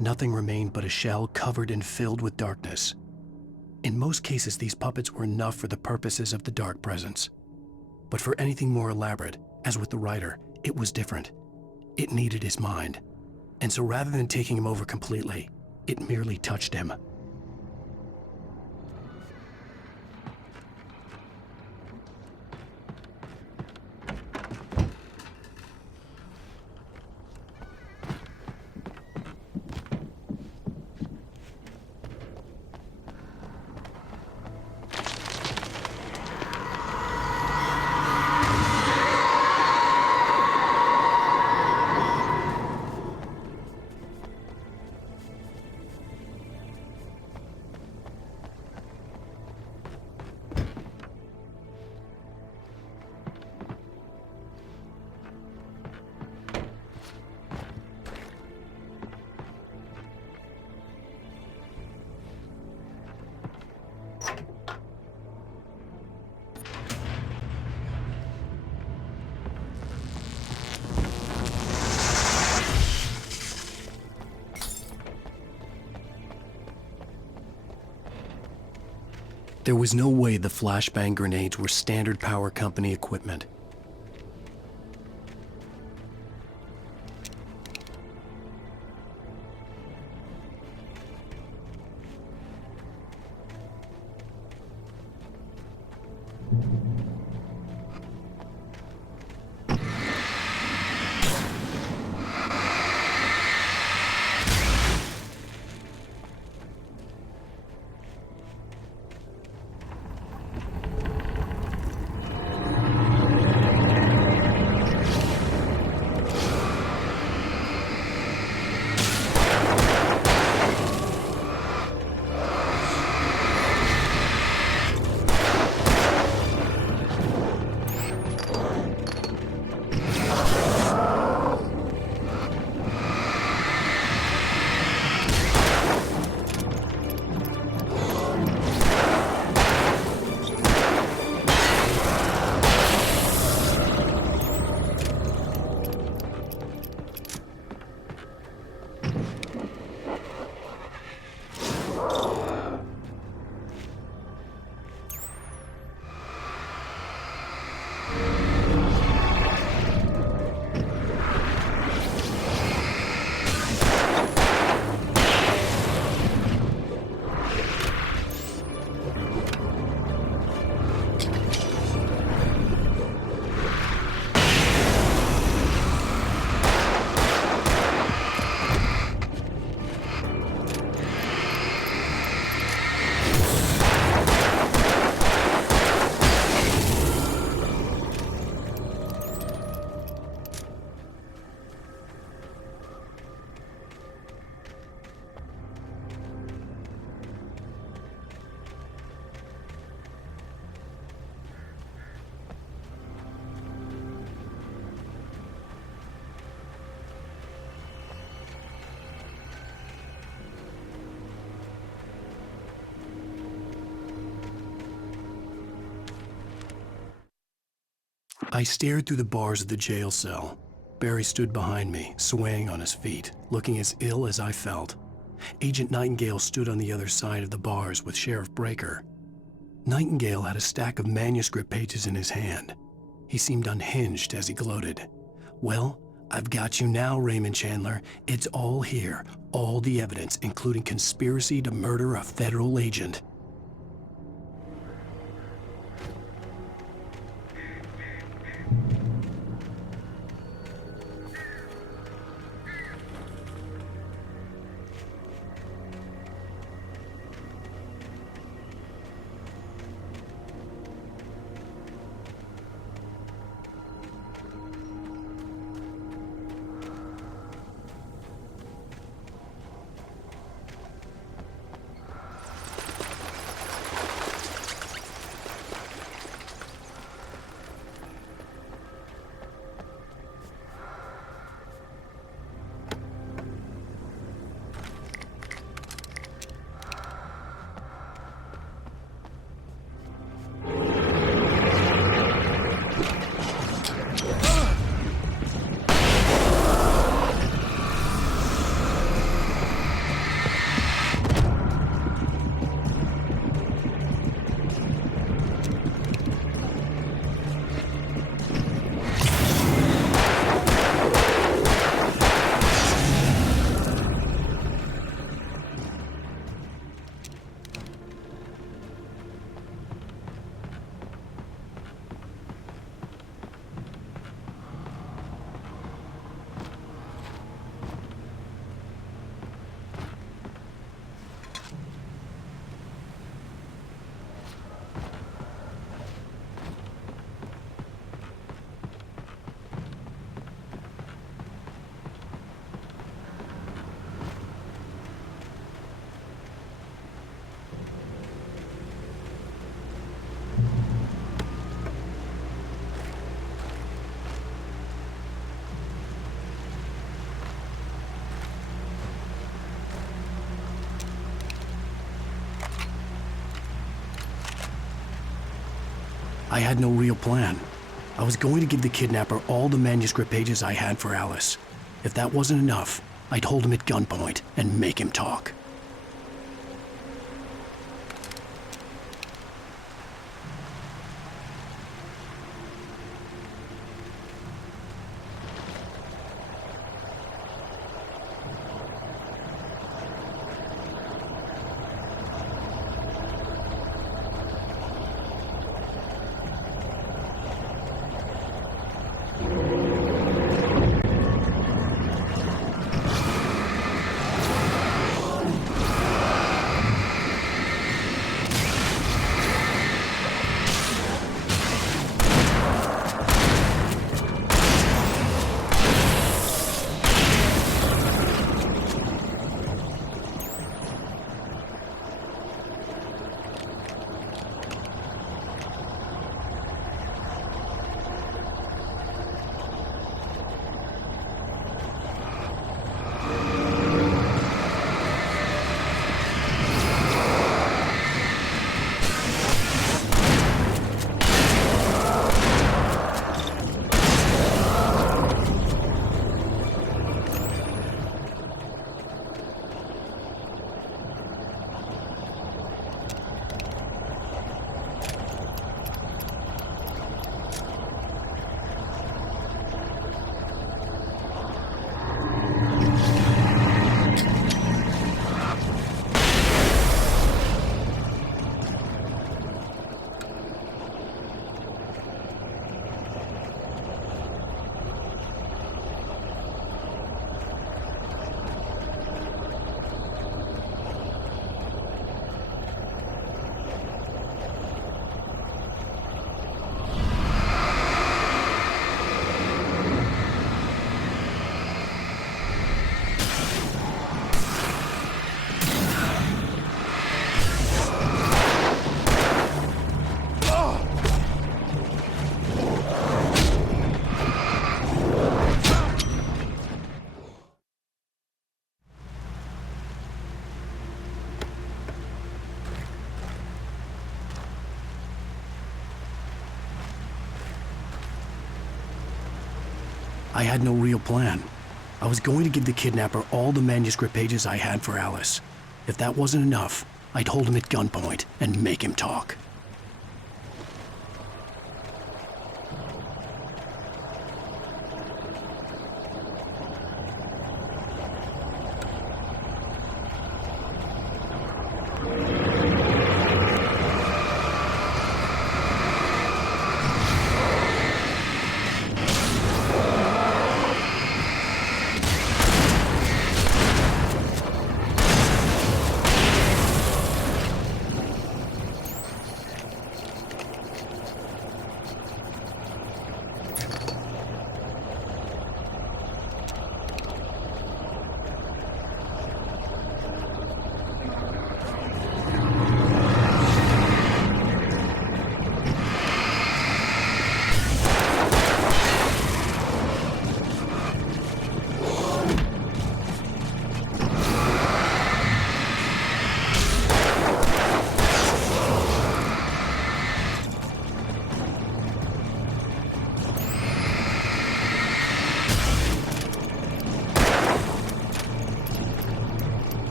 Nothing remained but a shell covered and filled with darkness. In most cases, these puppets were enough for the purposes of the dark presence. But for anything more elaborate, as with the writer, it was different. It needed his mind. And so rather than taking him over completely, it merely touched him. There was no way the flashbang grenades were standard power company equipment. I stared through the bars of the jail cell. Barry stood behind me, swaying on his feet, looking as ill as I felt. Agent Nightingale stood on the other side of the bars with Sheriff Breaker. Nightingale had a stack of manuscript pages in his hand. He seemed unhinged as he gloated. "Well, I've got you now, Raymond Chandler. It's all here, all the evidence, including conspiracy to murder a federal agent." I had no real plan. I was going to give the kidnapper all the manuscript pages I had for Alice. If that wasn't enough, I'd hold him at gunpoint and make him talk. I had no real plan. I was going to give the kidnapper all the manuscript pages I had for Alice. If that wasn't enough, I'd hold him at gunpoint and make him talk.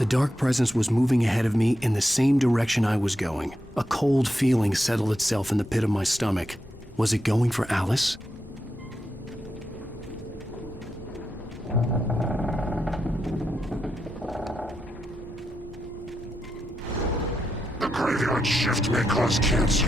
The dark presence was moving ahead of me in the same direction I was going. A cold feeling settled itself in the pit of my stomach. Was it going for Alice? The graveyard shift may cause cancer.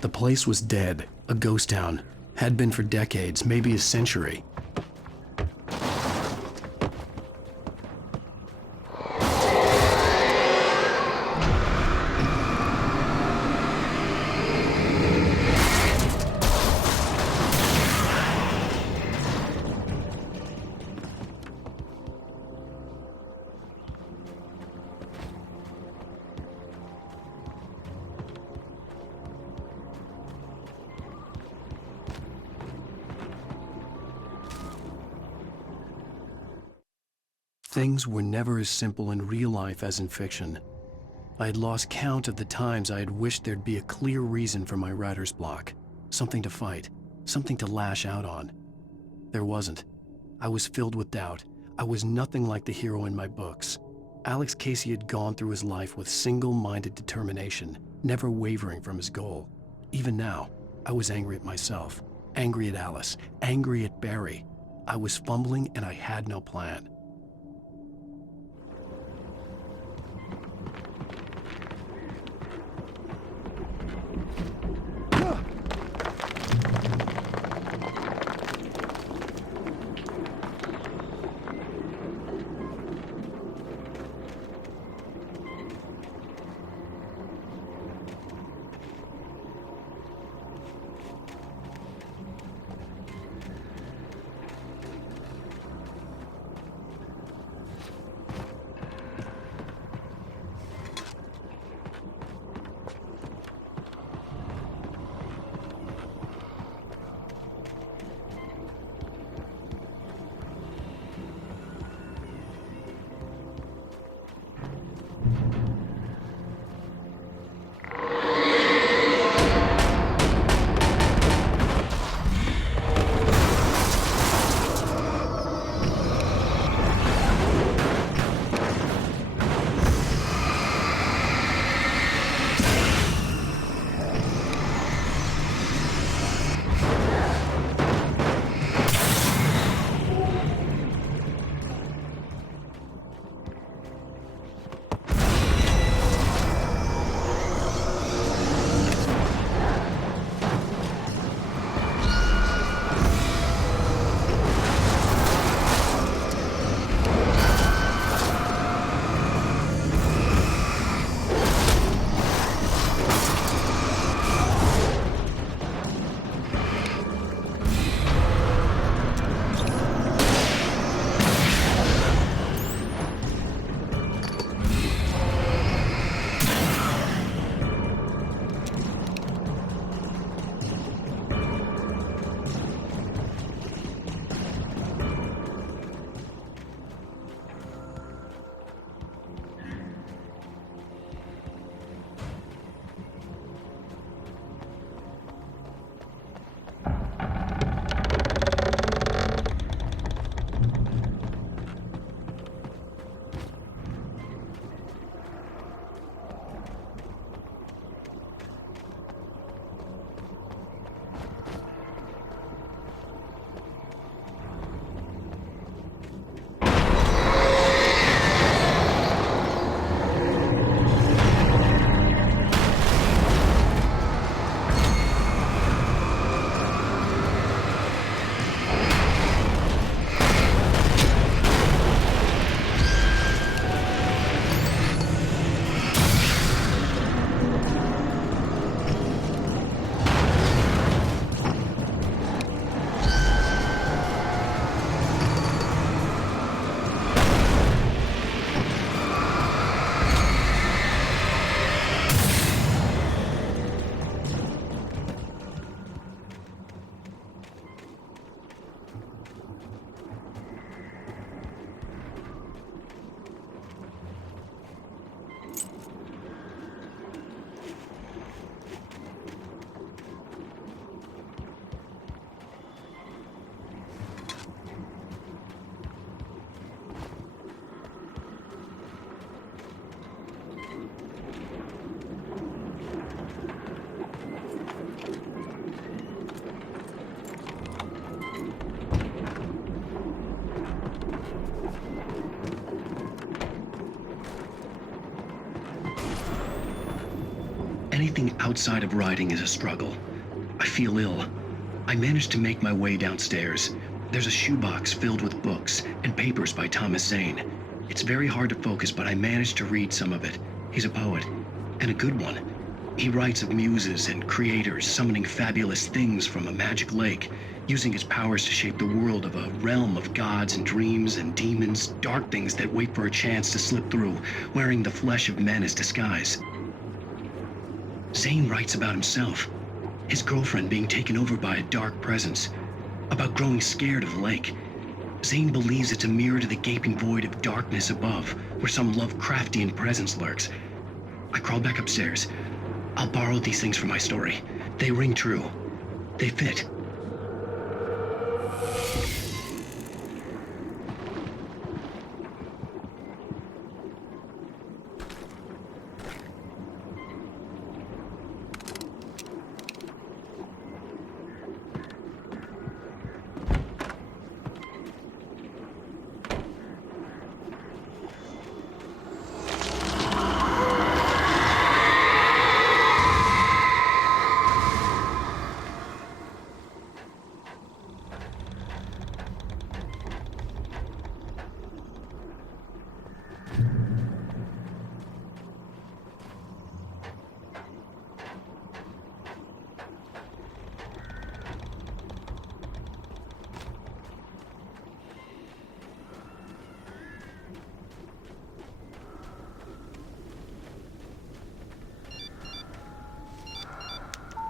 The place was dead, a ghost town. Had been for decades, maybe a century. Things were never as simple in real life as in fiction. I had lost count of the times I had wished there'd be a clear reason for my writer's block. Something to fight, something to lash out on. There wasn't. I was filled with doubt. I was nothing like the hero in my books. Alex Casey had gone through his life with single-minded determination, never wavering from his goal. Even now, I was angry at myself, angry at Alice, angry at Barry. I was fumbling and I had no plan. Anything outside of writing is a struggle. I feel ill. I managed to make my way downstairs. There's a shoebox filled with books and papers by Thomas Zane. It's very hard to focus, but I managed to read some of it. He's a poet, and a good one. He writes of muses and creators summoning fabulous things from a magic lake, using his powers to shape the world of a realm of gods and dreams and demons, dark things that wait for a chance to slip through, wearing the flesh of men as disguise. Zane writes about himself, his girlfriend being taken over by a dark presence, about growing scared of the lake. Zane believes it's a mirror to the gaping void of darkness above, where some Lovecraftian presence lurks. I crawled back upstairs. I'll borrow these things for my story. They ring true. They fit.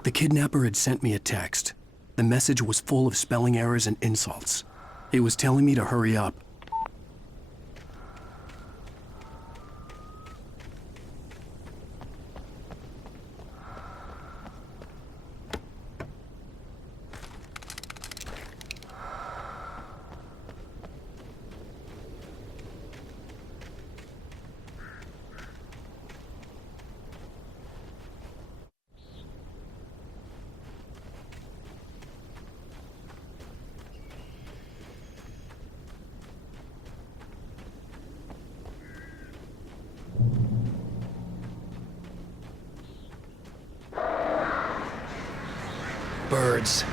The kidnapper had sent me a text. The message was full of spelling errors and insults. It was telling me to hurry up. Birds.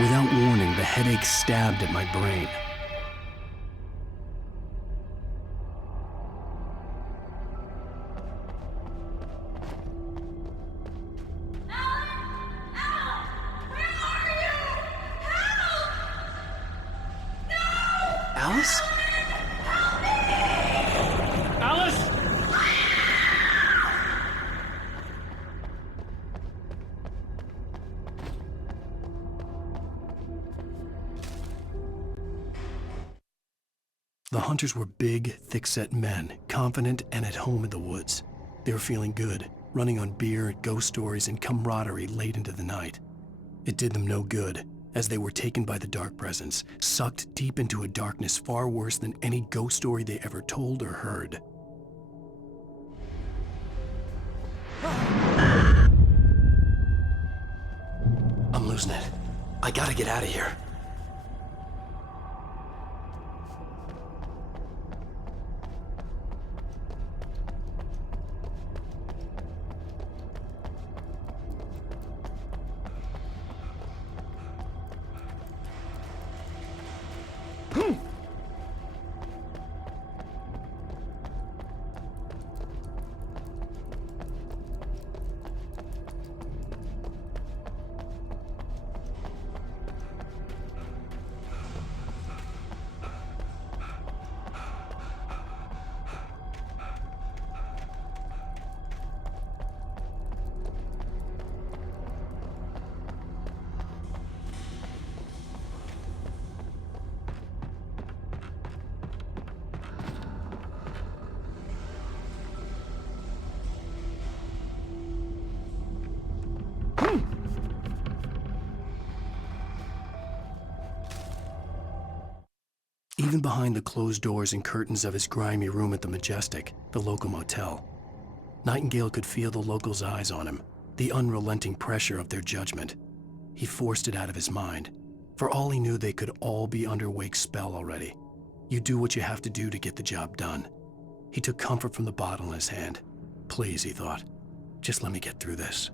Without warning, the headache stabbed at my brain. Alice? Alice! The hunters were big, thick-set men, confident and at home in the woods. They were feeling good, running on beer, ghost stories, and camaraderie late into the night. It did them no good, as they were taken by the dark presence, sucked deep into a darkness far worse than any ghost story they ever told or heard. I'm losing it. I gotta get out of here. Even behind the closed doors and curtains of his grimy room at the Majestic, the local motel, Nightingale could feel the locals' eyes on him, the unrelenting pressure of their judgment. He forced it out of his mind. For all he knew, they could all be under Wake's spell already. You do what you have to do to get the job done. He took comfort from the bottle in his hand. Please, he thought, just let me get through this.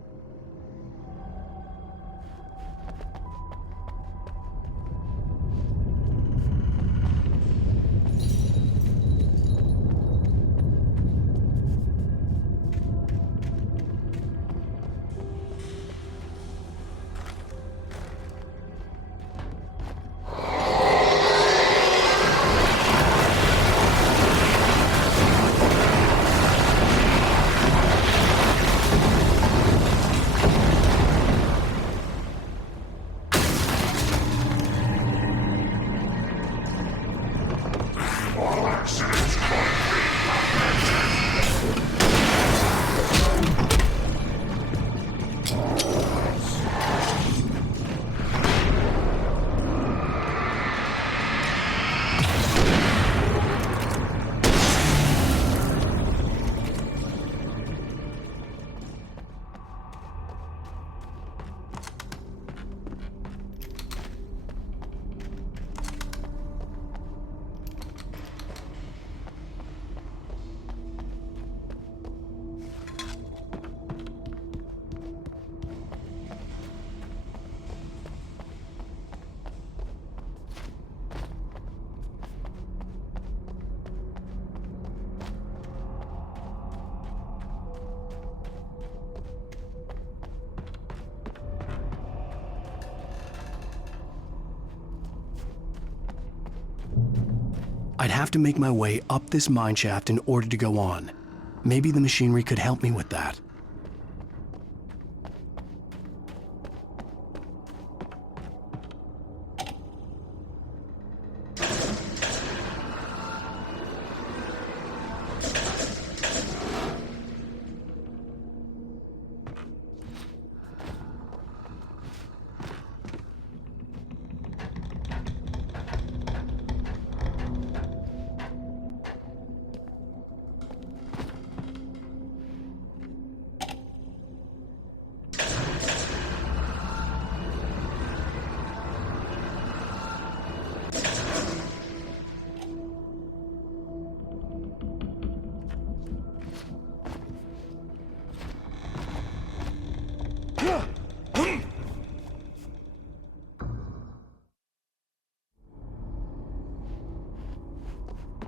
I'd have to make my way up this mine shaft in order to go on. Maybe the machinery could help me with that.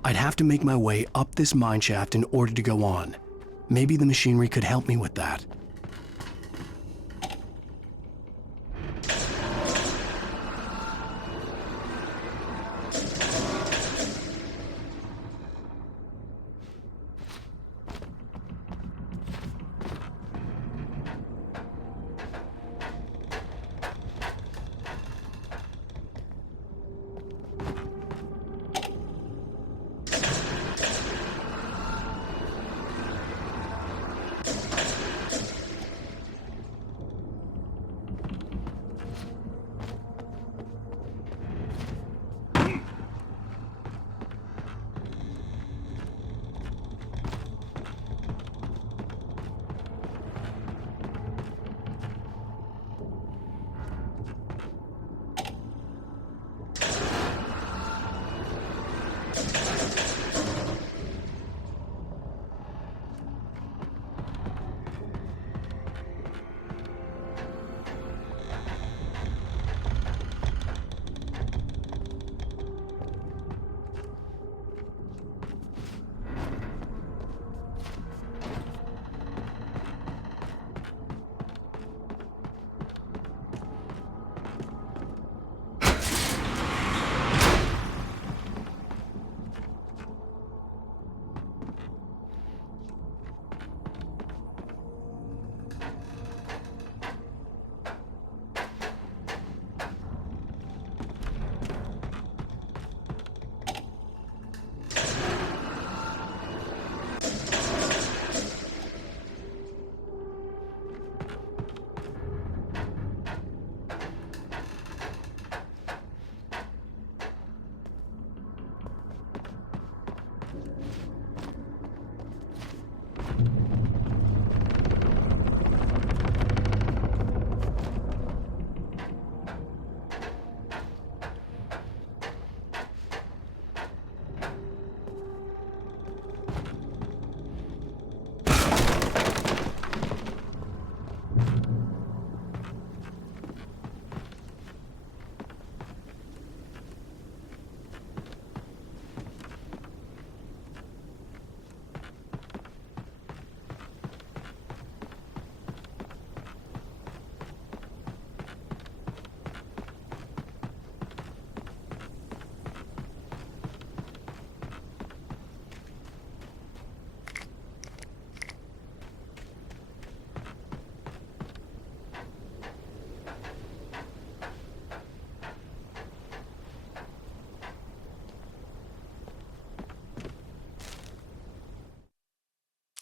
I'd have to make my way up this mine shaft in order to go on. Maybe the machinery could help me with that.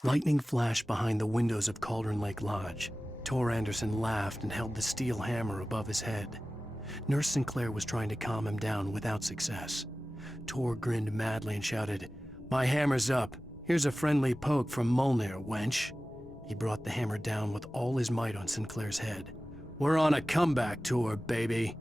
Lightning flashed behind the windows of Cauldron Lake Lodge. Tor Anderson laughed and held the steel hammer above his head. Nurse Sinclair was trying to calm him down without success. Tor grinned madly and shouted, "My hammer's up. Here's a friendly poke from Molnir, wench." He brought the hammer down with all his might on Sinclair's head. "We're on a comeback tour, baby."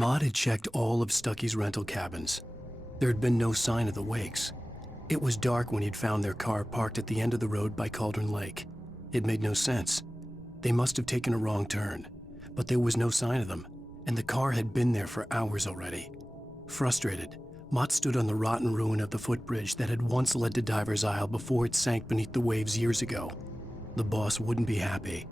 Maude had checked all of Stucky's rental cabins. There had been no sign of the Wakes. It was dark when he'd found their car parked at the end of the road by Cauldron Lake. It made no sense. They must have taken a wrong turn, but there was no sign of them, and the car had been there for hours already. Frustrated, Mott stood on the rotten ruin of the footbridge that had once led to Diver's Isle before it sank beneath the waves years ago. The boss wouldn't be happy.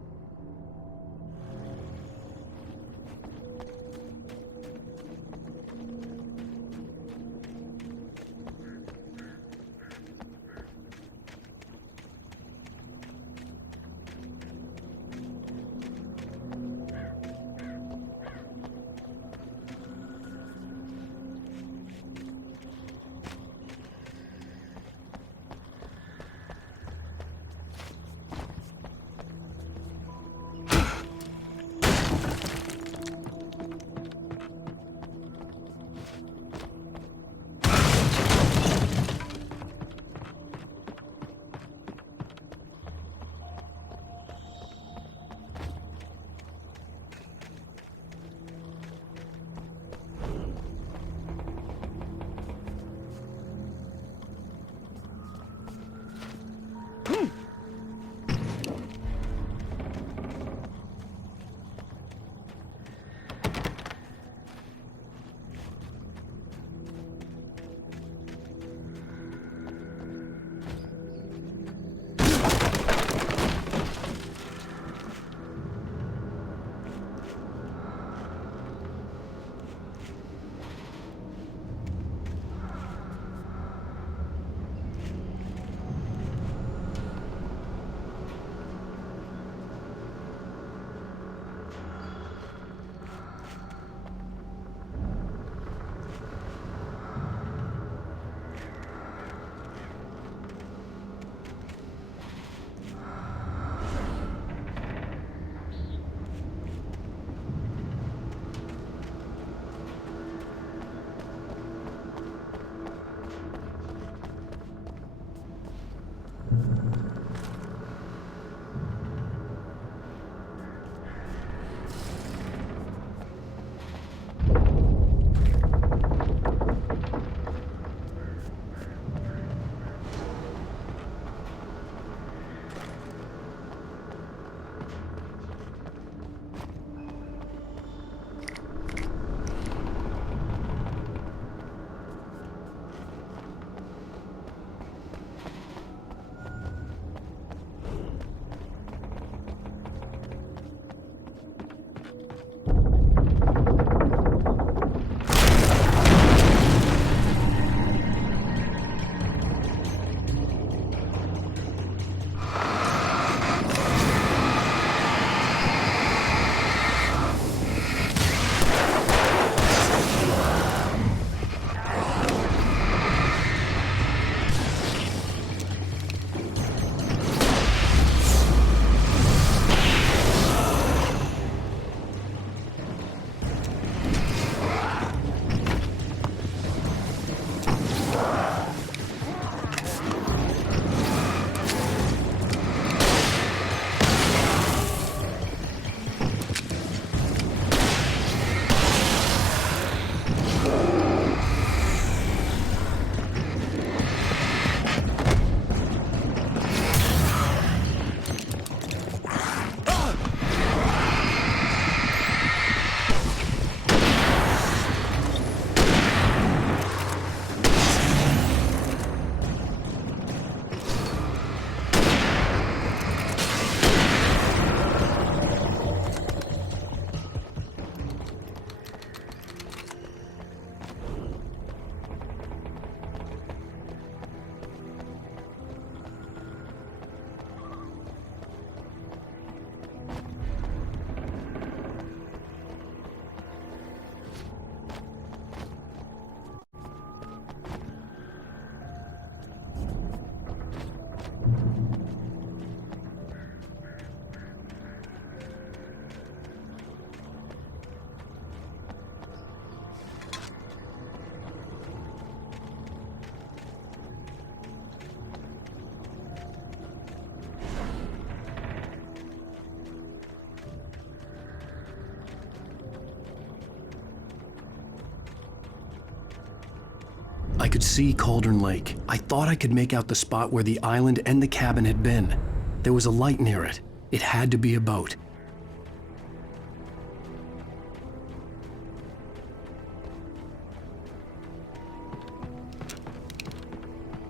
I could see Cauldron Lake. I thought I could make out the spot where the island and the cabin had been. There was a light near it. It had to be a boat.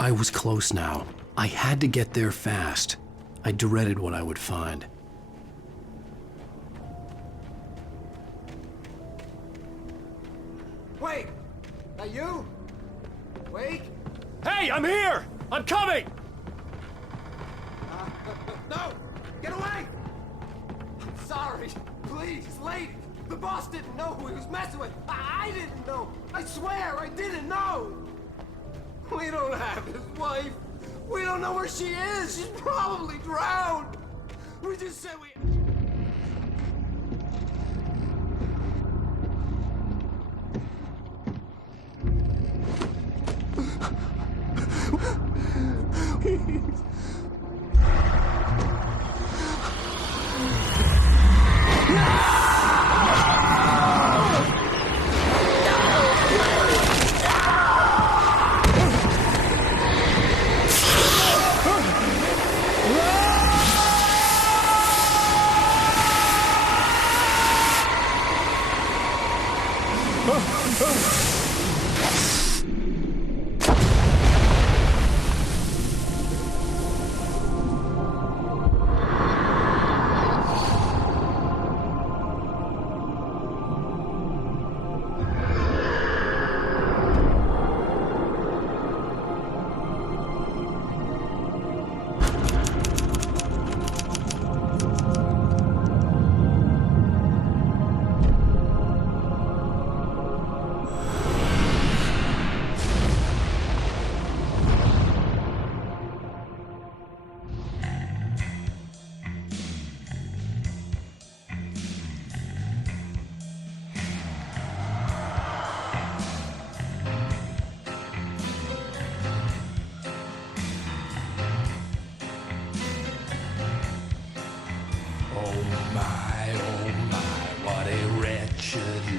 I was close now. I had to get there fast. I dreaded what I would find. Wait! That you? Wake? Hey, I'm here! I'm coming! No! Get away! I'm sorry. Please, lady. The boss didn't know who he was messing with. I didn't know. I swear I didn't know. We don't have his wife. We don't know where she is. She's probably drowned. We just said we...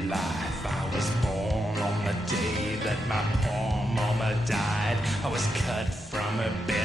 life. I was born on the day that my poor mama died. I was cut from her bed.